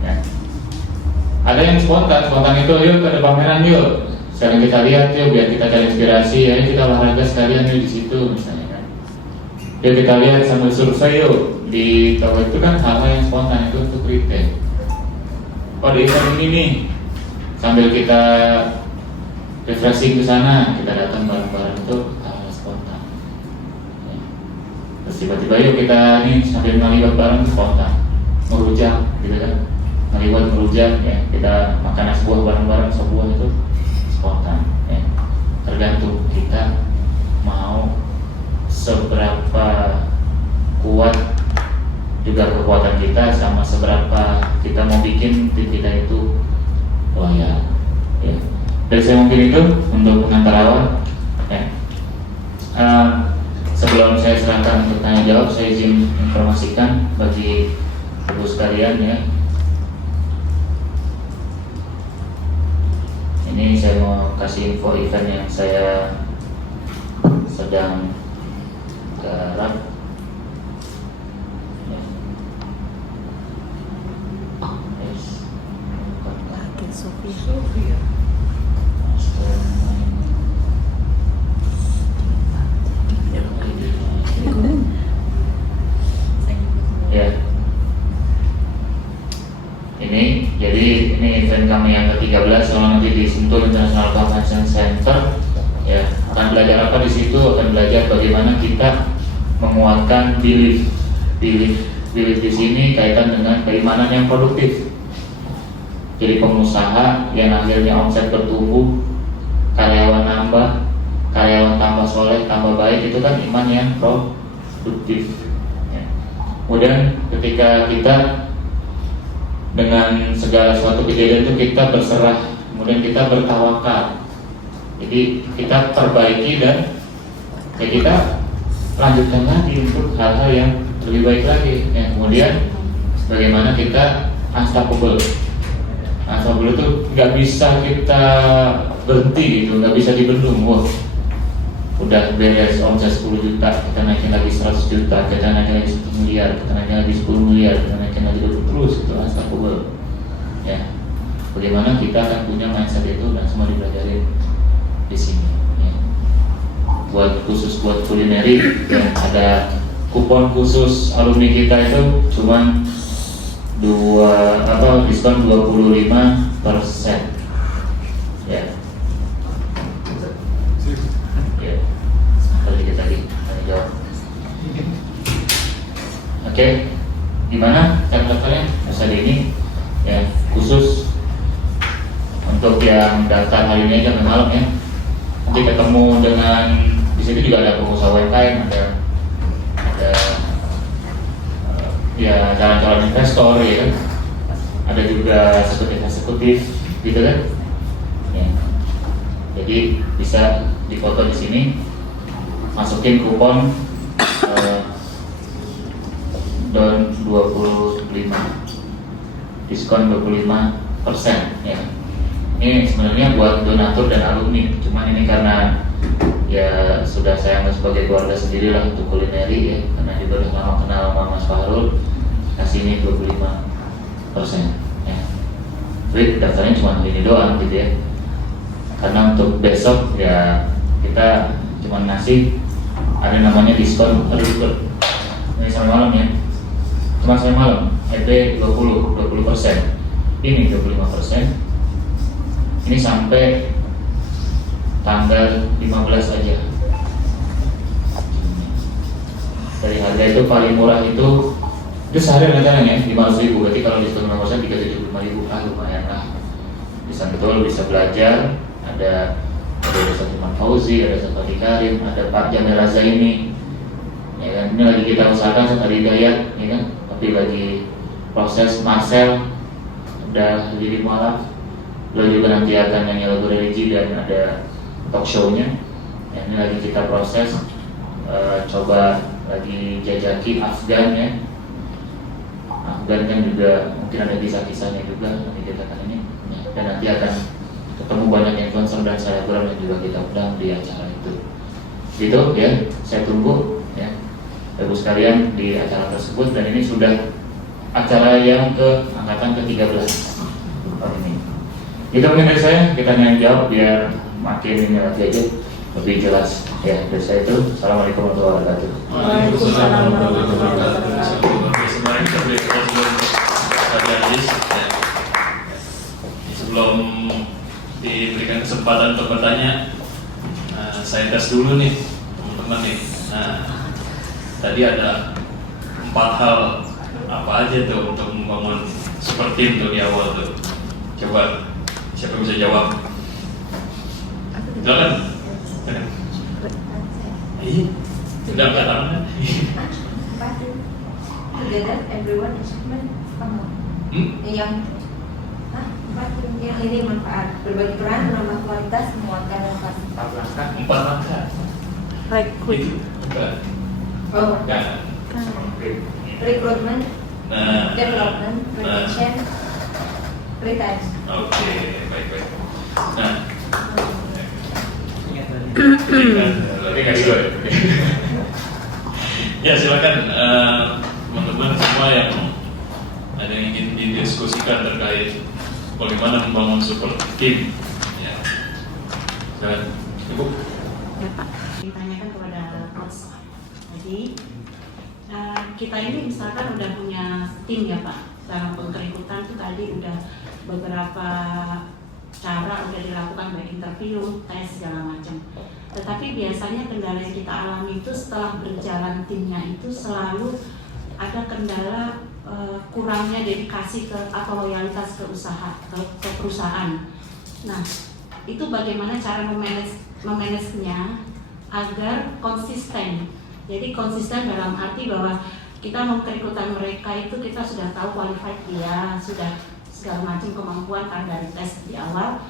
ya. Ada yang spontan itu yuk ke pameran yuk, sekarang kita lihat yuk biar kita cari inspirasi, ya kita olahraga sekalian yuk di situ misalnya kan. Yuk kita lihat sambil survei yuk di toko, itu kan hal-hal yang spontan, itu untuk retail. Oh di event ini nih, sambil kita refreshing ke sana, kita datang bareng-bareng, itu hal spontan ya. Terus tiba-tiba yuk kita nih sambil ngelibat bareng, spontan, merujak gitu kan, ngelibat merujak ya, kita makan nasi buah bareng-bareng, sebuah itu spontan ya. Tergantung kita mau seberapa kuat juga kekuatan kita, sama seberapa kita mau bikin tim kita itu loyal ya. Dari saya mungkin itu untuk pengantar awal ya. Sebelum saya serahkan untuk tanya jawab, saya izin informasikan bagi ibu sekalian ya. Ini saya mau kasih info event yang saya sedang garap. Sofia. Ya. Ini event kami yang ke-13, kalau nanti di Sentul International Convention Center ya, akan belajar apa di situ, akan belajar bagaimana kita menguatkan belief di sini kaitan dengan keimanan yang produktif. Jadi pengusaha yang akhirnya omset bertumbuh, karyawan nambah, karyawan tambah soleh, tambah baik, itu kan iman yang produktif ya. Kemudian ketika kita dengan segala suatu kejadian itu kita berserah, kemudian kita bertawakal, jadi kita perbaiki dan ya kita lanjutkan lagi untuk hal-hal yang lebih baik lagi ya. Kemudian bagaimana kita unstoppable itu nggak bisa kita berhenti gitu, nggak bisa dibendung. Wah, udah beres omset 10 juta, kita naikin lagi 100 juta, kita naikin lagi 1 miliar, kita naikin lagi 10 miliar, kita naikin lagi terus, itu unstoppable ya. Bagaimana kita akan punya mindset itu, dan semua dipelajari di sini ya. Khusus buat kulineri ya, ada kupon khusus alumni kita itu cuman diskon 25% ya. Ya, dikit lagi tanya jawab. Oke, gimana cara daftarnya? Bisa di ini ya, khusus untuk yang daftar hari ini aja sampai malam ya. Nanti ketemu dengan di situ juga ada pengusaha UMKM, ada ya calon-calon investor ya kan, ada juga eksekutif gitu kan ya. Jadi bisa difoto di sini, masukin kupon down 25, diskon 25% ya. Ini sebenarnya buat donatur dan alumni, cuman ini karena ya sudah saya anggap sebagai keluarga sendiri lah untuk kulineri ya, karena juga udah lama kenal sama Mas Fahrul. kasih ini 25%. Ya. Jadi daftarnya cuma ini doang gitu ya. Karena untuk besok ya kita cuma ngasih ada namanya diskon, ini sampai malam ya, cuma sampai malam, EP 20%, ini 25%, ini sampai tanggal 15 aja. Dari harga itu paling murah itu sehari rencananya 500.000, berarti kalau diskon 5% 375.000, lumayan lah. Bisa betul, bisa belajar, ada Ustaz Iman Fauzi, ada Ustaz Fadi Karim, ada Pak Jamil Raza ini, ya kan? Ini lagi kita usahakan Ustaz Ali Hidayat, ya kan? Tapi lagi proses. Marcel udah jadi mualaf, beliau juga nanti akan nyanyi lagu religi dan ada talk show-nya. Ya, ini lagi kita proses, coba lagi jajaki Afgan ya. Afgan kan juga mungkin ada kisah-kisahnya juga nanti kita akan ini, ya. Dan nanti akan ketemu banyak influencer dan selebgram yang juga kita undang di acara itu. Gitu ya, saya tunggu ya Ibu sekalian di acara tersebut, dan ini sudah acara yang ke angkatan ke-13 tahun ini. Itu mungkin dari saya, kita nanya jawab biar makin ini lagi aja lebih jelas ya. Dari saya itu, Assalamualaikum warahmatullahi wabarakatuh. Waalaikumsalam warahmatullahi wabarakatuh. Sebelum diberikan kesempatan untuk bertanya, saya tes dulu nih teman-teman nih. Tadi ada 4 hal apa aja tuh untuk membangun super team tuh di awal tuh. Coba siapa yang bisa jawab? Silakan. Iya, tidak katakan. Together everyone achievement yang ini manfaat berbagi peran menambah kualitas menguatkan inovasi. 4 langkah. Recruit. Oh, Jangan. recruitment, Nah, development, retention, retention. oke, baik. Nah, ya silakan teman-teman semua yang ada yang ingin didiskusikan terkait bagaimana membangun super team. Ya, silakan, Ibu. Ditanyakan kepada coach. Jadi kita ini misalkan udah punya tim ya Pak, dalam pengrekrutan itu tadi udah beberapa cara udah dilakukan, baik interview, tes segala macam. Tetapi biasanya kendala yang kita alami itu setelah berjalan timnya itu selalu ada kendala kurangnya dedikasi atau loyalitas ke usaha, ke perusahaan. Nah, itu bagaimana cara memanagenya agar konsisten. Jadi konsisten dalam arti bahwa kita mau kerekrutan mereka itu kita sudah tahu qualified dia, sudah segala macam kemampuan kan dari tes di awal,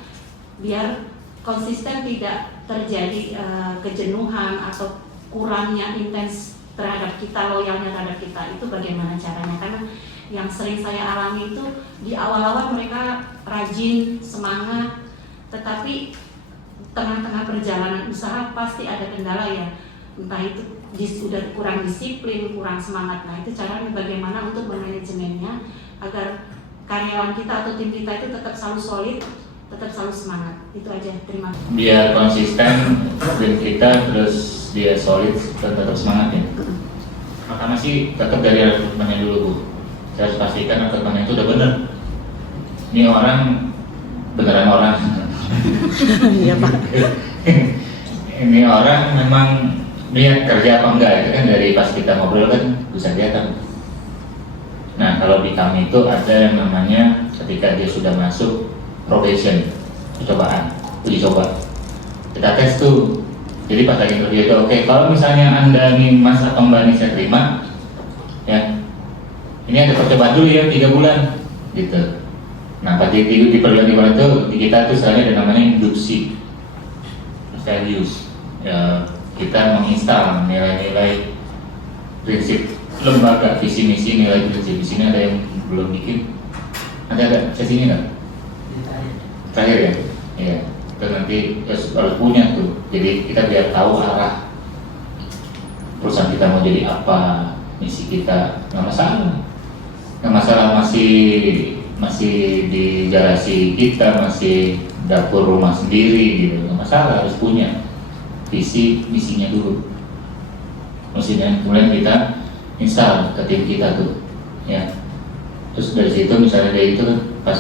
biar konsisten tidak terjadi kejenuhan atau kurangnya intens terhadap kita, loyalnya terhadap kita. Itu bagaimana caranya? Karena yang sering saya alami itu di awal-awal mereka rajin, semangat, tetapi tengah-tengah perjalanan usaha pasti ada kendala ya, entah itu sudah kurang disiplin, kurang semangat. Nah itu caranya bagaimana untuk memanajemennya agar karyawan kita atau tim kita itu tetap selalu solid, tetap selalu semangat. Itu aja, terima kasih. Biar konsisten tim kita, terus dia solid dan tetap semangat ya. Pertama sih tetap dari rekrutmennya dulu Bu. Saya harus pastikan rekrutmennya itu udah bener. Ini orang beneran orang. Iya Pak. Ini orang memang niat kerja apa enggak, itu kan dari pas kita ngobrol kan bisa kelihatan. Nah kalau di kami itu ada yang namanya ketika dia sudah masuk probation, percobaan, uji coba, kita tes tuh. Jadi pas lagi interview itu oke, kalau misalnya anda nih mas atau mbak nih saya terima, ya ini ada percobaan dulu ya 3 bulan, gitu. Nah pas di perguruan itu di kita tuh istilahnya ada namanya induksi values. Ya, kita menginstal nilai-nilai prinsip lembaga, visi misi, nilai prinsip. Di sini ada yang belum bikin, ada sesinya nggak? Terakhir ya, iya. Itu nanti harus punya tuh. Jadi kita biar tahu arah perusahaan kita mau jadi apa, misi kita, nggak masalah. Nggak masalah, masih di garasi kita, masih dapur rumah sendiri gitu, nggak masalah, harus punya visi misinya dulu. Kemudian kita install ke tim kita tuh, ya. Terus dari situ misalnya dari itu pas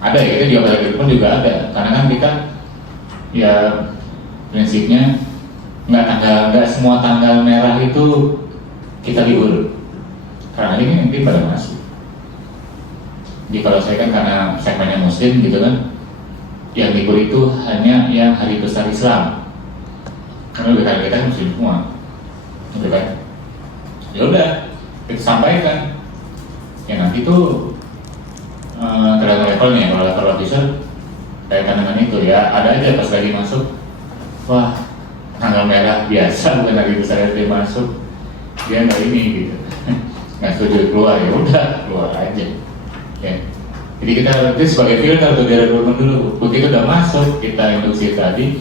ada ya, itu juga pada pun juga ada, karena kan kita ya prinsipnya nggak semua tanggal merah itu kita libur, karena ini mungkin pada masuk. Jadi kalau saya kan karena segmennya muslim gitu kan, yang libur itu hanya yang hari besar Islam, karena rekan kita muslim semua, gitu kan. Ya udah kita sampaikan, ya nanti tuh tergantung levelnya. Kalau level officer kaitan dengan itu ya ada aja pas lagi masuk, wah tanggal merah biasa bukan lagi besar dia masuk, dia nggak ini gitu, nggak setuju keluar, ya udah keluar aja. Ya. Jadi kita itu sebagai filter untuk direkrutmen dulu. Begitu udah masuk, kita induksi tadi,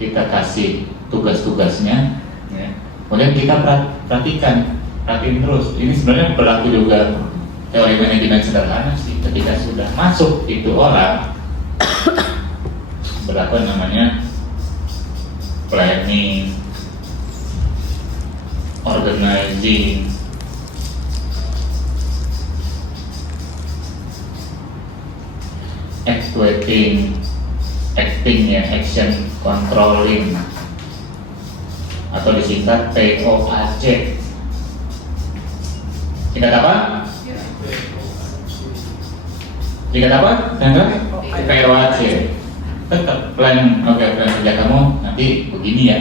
kita kasih tugas-tugasnya, ya. Kemudian kita perhatiin terus. Ini sebenarnya berlaku juga teori manajemen sederhana sih. Ketika sudah masuk itu orang, berlaku namanya planning, organizing, acting ya, action controlling, atau disingkat POAC. Singkat apa? Singkat apa? POAC. Tetap plan, oke, plan kerja kamu nanti begini ya,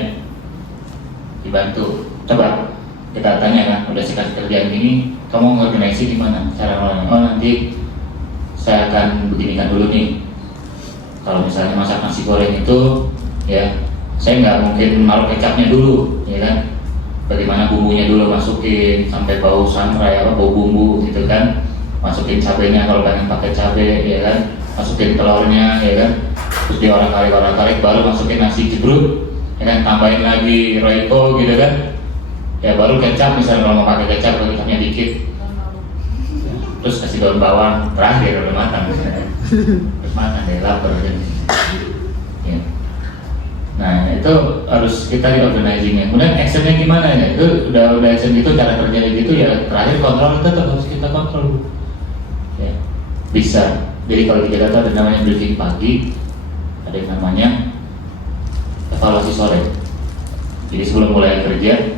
dibantu. Coba kita tanya kan, udah kasih kerjaan ini, kamu organisasi gimana? Cara ngelakuin? Oh nanti saya akan beginikan dulu nih. Kalau misalnya masak nasi goreng itu, ya saya nggak mungkin naruh kecapnya dulu, ya kan? Bagaimana bumbunya dulu masukin sampai bau sangrai, bau bumbu gitu kan? Masukin cabenya kalau pengen pakai cabe, ya kan? Masukin telurnya, ya kan? Terus diorak-arik baru masukin nasi jebrut, ya kan? Tambahin lagi royco gitu kan? Ya baru kecap, misalnya kalau mau pakai kecap, kecapnya dikit. Terus kasih daun bawang, terakhir udah matang, terus matang deh, lapar kan. Ya. Nah itu harus kita di organizingnya. Kemudian actionnya gimana ya? Itu udah action gitu, cara kerja gitu ya. Terakhir kontrol tetap harus kita kontrol. Ya. Bisa. Jadi kalau di kita tuh ada namanya briefing pagi, ada yang namanya evaluasi sore. Jadi sebelum mulai kerja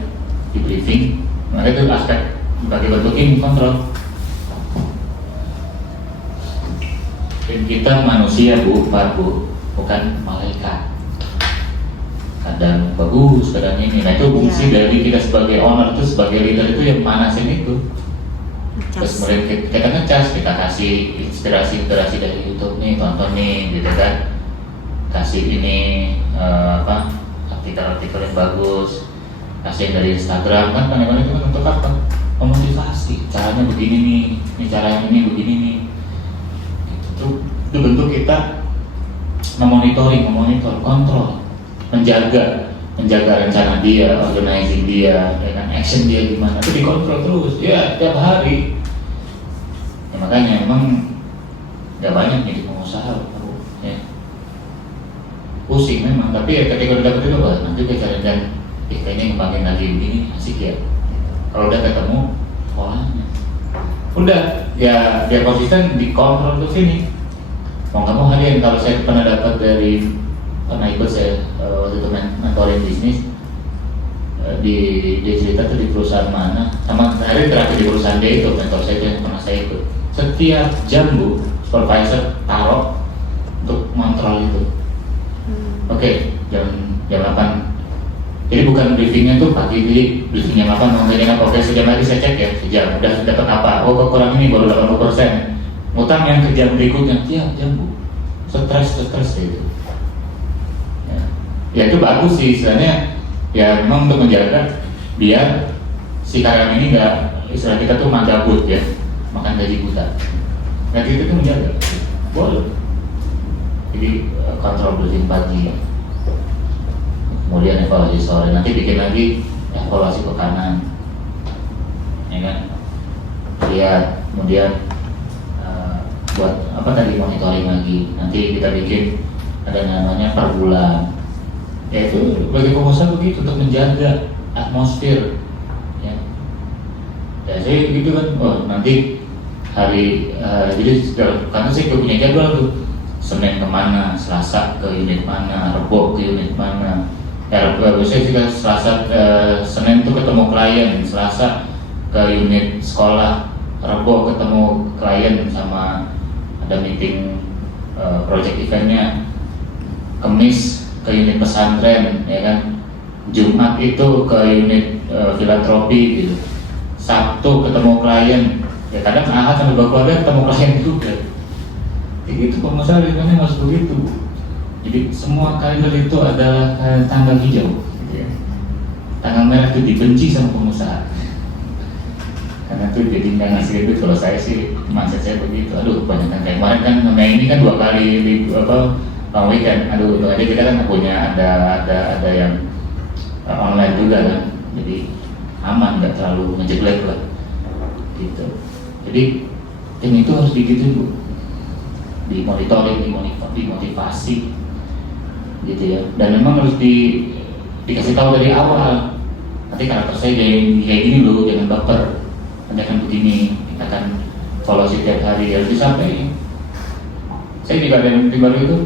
di briefing, maka itu aspek bagi bentuk ini kontrol. Dan kita manusia bu, bukan malaikat. Kadang bagus, kadang ini. Nah itu fungsi dari kita sebagai owner itu, sebagai leader itu yang manasin itu. Terus kemudian kita ngecas, kita kasih inspirasi dari YouTube nih, tonton nih, gitu kan. Kasih ini artikel-artikel yang bagus, kasih yang dari Instagram kan, kadang-kadang itu untuk apa? Memotivasi. Caranya begini nih, ini caranya ini begini nih. Itu bentuk kita memonitor, kontrol, menjaga rencana dia, organizing dia, dengan action dia gimana, itu dikontrol terus, ya tiap hari. Ya, makanya memang nggak banyak jadi pengusaha, ya. Pusing memang, tapi ya ketika udah dapet itu, nanti kita dan kayaknya ngembangin lagi begini, asik ya. Kalau udah ketemu polanya, udah ya biar konsisten dikontrol terus ini. Mau nggak mau hadirin, kalau saya pernah ikut saya waktu itu mentoring bisnis di cerita tuh di perusahaan mana, sama terakhir di perusahaan dia itu mentor saya itu yang pernah saya ikut. Setiap jam bu, supervisor taruh untuk kontrol itu. Oke, jam 8. Jadi bukan briefingnya tuh pagi, jadi briefing jam 8 ngomongin apa, oke sejam lagi saya cek ya, sejam, udah dapat apa, oh kurang ini baru 80%. Ngutang yang ke jam berikutnya, tiap jam bu, stres gitu. Ya itu bagus sih istilahnya, ya memang untuk menjaga biar si karyawan ini nggak, istilah kita tuh magabut ya, makan gaji buta. Nah kita tuh menjaga, boleh. Jadi kontrol briefing pagi, kemudian evaluasi sore, nanti bikin lagi evaluasi ke kanan, ya kan? Jadi sekretariat, kemudian buat apa tadi, monitoring lagi. Nanti kita bikin ada namanya per bulan. Ya itu bagi pengusaha begitu, untuk menjaga atmosfer. Ya saya gitu kan, nanti hari jadi karena saya punya jadwal tuh, Senin kemana, Selasa ke unit mana, Rebo ke unit mana. Saya juga Selasa Senin tuh ketemu klien, Selasa ke unit sekolah, Rebo ketemu klien sama ada meeting project eventnya, Kamis ke unit pesantren, ya kan, Jumat itu ke unit filantropi gitu, Sabtu ketemu klien, ya kadang Ahad sampai berkeluarga ketemu klien juga. Kayak gitu pengusaha lingkungannya harus begitu. Jadi semua karir itu adalah tanggal hijau, gitu ya. Tanggal merah itu dibenci sama pengusaha, karena itu jadi nggak ngasih duit. Kalau saya sih, mindset saya begitu. Aduh, banyak kan kayak kemarin kan, ini kan 2 kali long weekend. Aduh, itu aja kita kan punya ada yang online juga kan, jadi aman, nggak terlalu ngejeblek lah gitu. Jadi tim itu harus digituin Bu, dimonitoring, dimotivasi gitu ya, dan memang harus dikasih tahu dari awal, nanti karakter saya kayak gini loh, jangan baper, nanti akan begini, kita akan follow setiap hari, harus disampaikan. Saya juga ada yang baru itu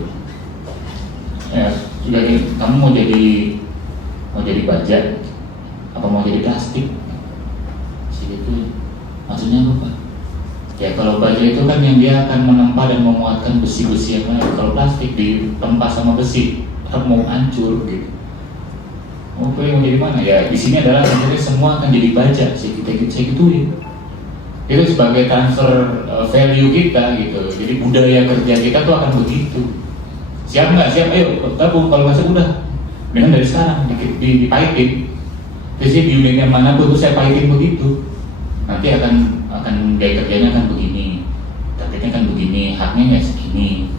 ya, sudah kamu mau jadi baja apa mau jadi plastik segitu, maksudnya apa Pak? Ya kalau baja itu kan yang dia akan menempa dan memuatkan besi-besi yang lain. Kalau plastik ditempa sama besi, mau hancur gitu. Oke, mau jadi mana? Ya di sini adalah sebenarnya semua akan jadi baja, saya gituin. Itu sebagai transfer value kita gitu. Jadi budaya kerja kita tuh akan begitu. Siap nggak? Siap, ayo gabung. Kalau nggak siap udah, dengan dari sekarang dipahitin. Terus di unit yang mana pun saya pahitin begitu. Nanti akan gaya kerjanya kan begini, targetnya kan begini, haknya nggak segini.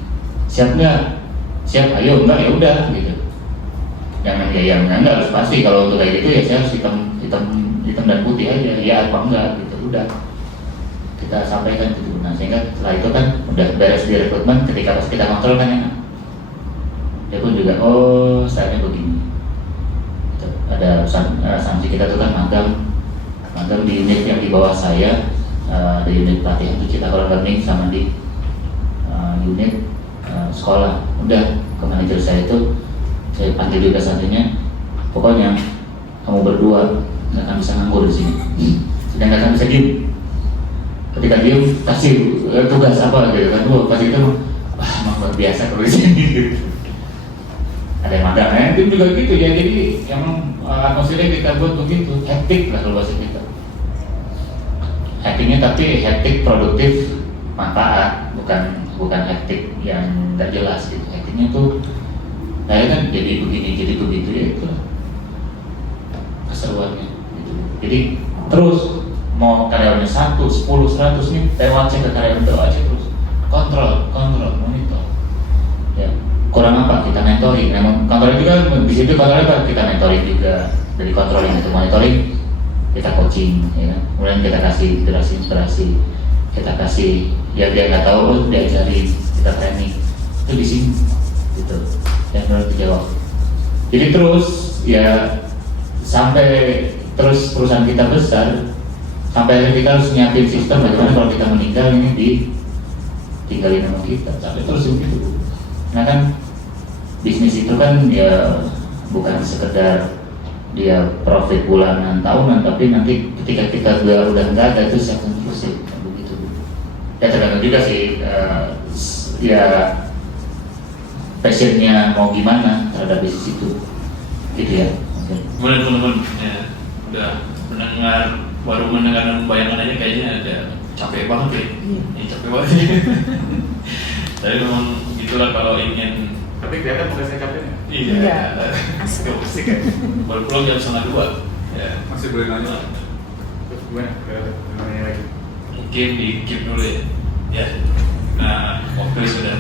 Siap nggak? Siap, ayo. Enggak, ya udah gitu. Jangan yang enggak harus pasti. Kalau untuk kayak gitu ya saya harus hitam dan putih aja, ya apa enggak gitu. Udah kita sampaikan gitu. Nah sehingga setelah itu kan udah beres di rekrutmen, ketika pas kita kontrol kan enak. Dia pun juga, oh saya begini. Ada sanksi kita tuh kan magang di unit yang di bawah saya, di unit pelatihan Citakola Learning sama di unit sekolah. Udah ke manajer saya itu saya panggil juga santrinya, pokoknya kamu berdua nggak akan bisa nganggur di sini, sedang nggak akan bisa diem. Ketika diem kasih tugas apa gitu kan, pasti itu emang luar biasa kalau di sini gitu. Ada yang magang, tim juga gitu ya. Jadi emang atmosfernya kita buat begitu, hektik lah kalau bahasa kita. Hektiknya tapi hektik produktif manfaat, bukan hektik yang nggak jelas gitu. Hektiknya tuh saya kan jadi begini, jadi begitu ya, itu keseruannya gitu. Jadi terus mau karyawannya 1, 10, 100 nih lewat cek ke karyawan itu aja terus kontrol, monitor ya. Kurang apa kita mentoring, memang kontrol juga di situ. Kontrol apa kita mentoring juga, dari controlling itu monitoring kita coaching ya kan? Kemudian kita kasih inspirasi, kita kasih dia nggak tahu diajarin, kita training itu di sini gitu, yang benar dijawab. Jadi terus ya sampai terus perusahaan kita besar, sampai akhirnya kita harus nyiapin sistem bagaimana kalau kita meninggal ini ditinggalin sama kita, sampai terus begitu. Nah kan bisnis itu kan ya bukan sekedar dia profit bulanan tahunan, tapi nanti ketika kita udah nggak ada itu siapa terus ya begitu. Ya tergantung juga sih ya passionnya mau gimana terhadap bisnis itu gitu ya. Kemudian teman-teman ya, udah baru mendengar bayangan aja kayaknya ada capek banget ya. Capek banget. Tapi memang gitulah kalau ingin. Tapi kelihatan muka saya capeknya. Iya. Asik ya. Baru pulang jam 1:30. Ya. Masih boleh nanya. Terus gimana? Nanya lagi. Mungkin di keep dulu ya. Ya. Nah, waktu sudah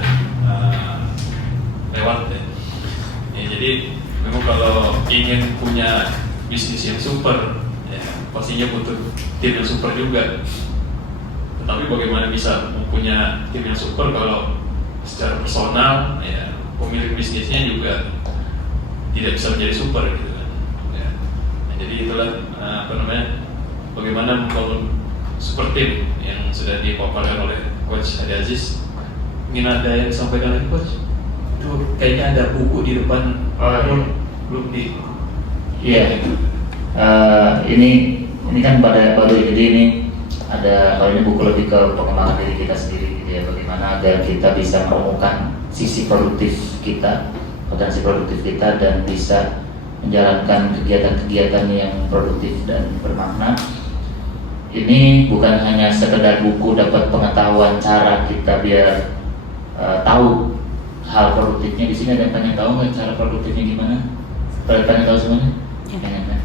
lewat ya. Ya. Jadi memang kalau ingin punya bisnis yang super, ya pastinya butuh tim yang super juga. tapi bagaimana bisa mempunyai tim yang super kalau secara personal ya pemilik bisnisnya juga tidak bisa menjadi super gitu kan ya. Nah, jadi itulah bagaimana membangun super tim yang sudah dipaparkan oleh Coach Adi Aziz. Ingin ada yang disampaikan lagi Coach? Itu kayaknya ada buku di depan belum di. Iya. Ini kan baru jadi ini ada kalau ini buku lebih ke pengembangan diri kita sendiri gitu ya, bagaimana agar kita bisa menemukan sisi produktif kita, potensi produktif kita, dan bisa menjalankan kegiatan-kegiatan yang produktif dan bermakna. Ini bukan hanya sekedar buku dapat pengetahuan cara kita biar tahu hal produktifnya. Di sini ada yang pengen tahu nggak cara produktifnya gimana? Pengen tahu semuanya? Pengen kan?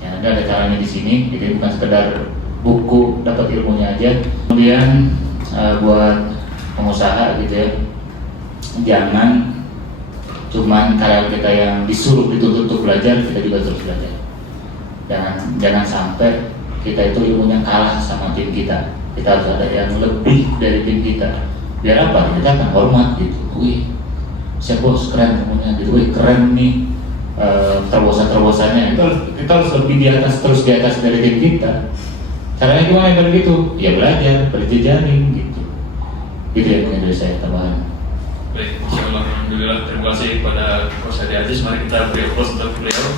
Ya, ada caranya di sini. Jadi bukan sekedar buku dapat ilmunya aja. Kemudian buat pengusaha gitu ya, jangan cuman karena kita yang disuruh dituntut untuk belajar, kita juga terus belajar. Jangan sampai kita itu ilmunya kalah sama tim kita. Kita harus ada yang lebih dari tim kita. Biar apa? Kita akan hormat gitu. Wih, siapa bos keren ilmunya gitu. Wih, keren nih terobosannya. Kita harus lebih di atas, terus di atas dari tim kita. Caranya gimana kalau gitu? Ya belajar, berjejaring gitu. Itu yang mungkin dari saya tambahan. Baik, insyaallah, alhamdulillah. Terima kasih kepada Coach Adi Aziz. Mari kita beri aplaus untuk beliau.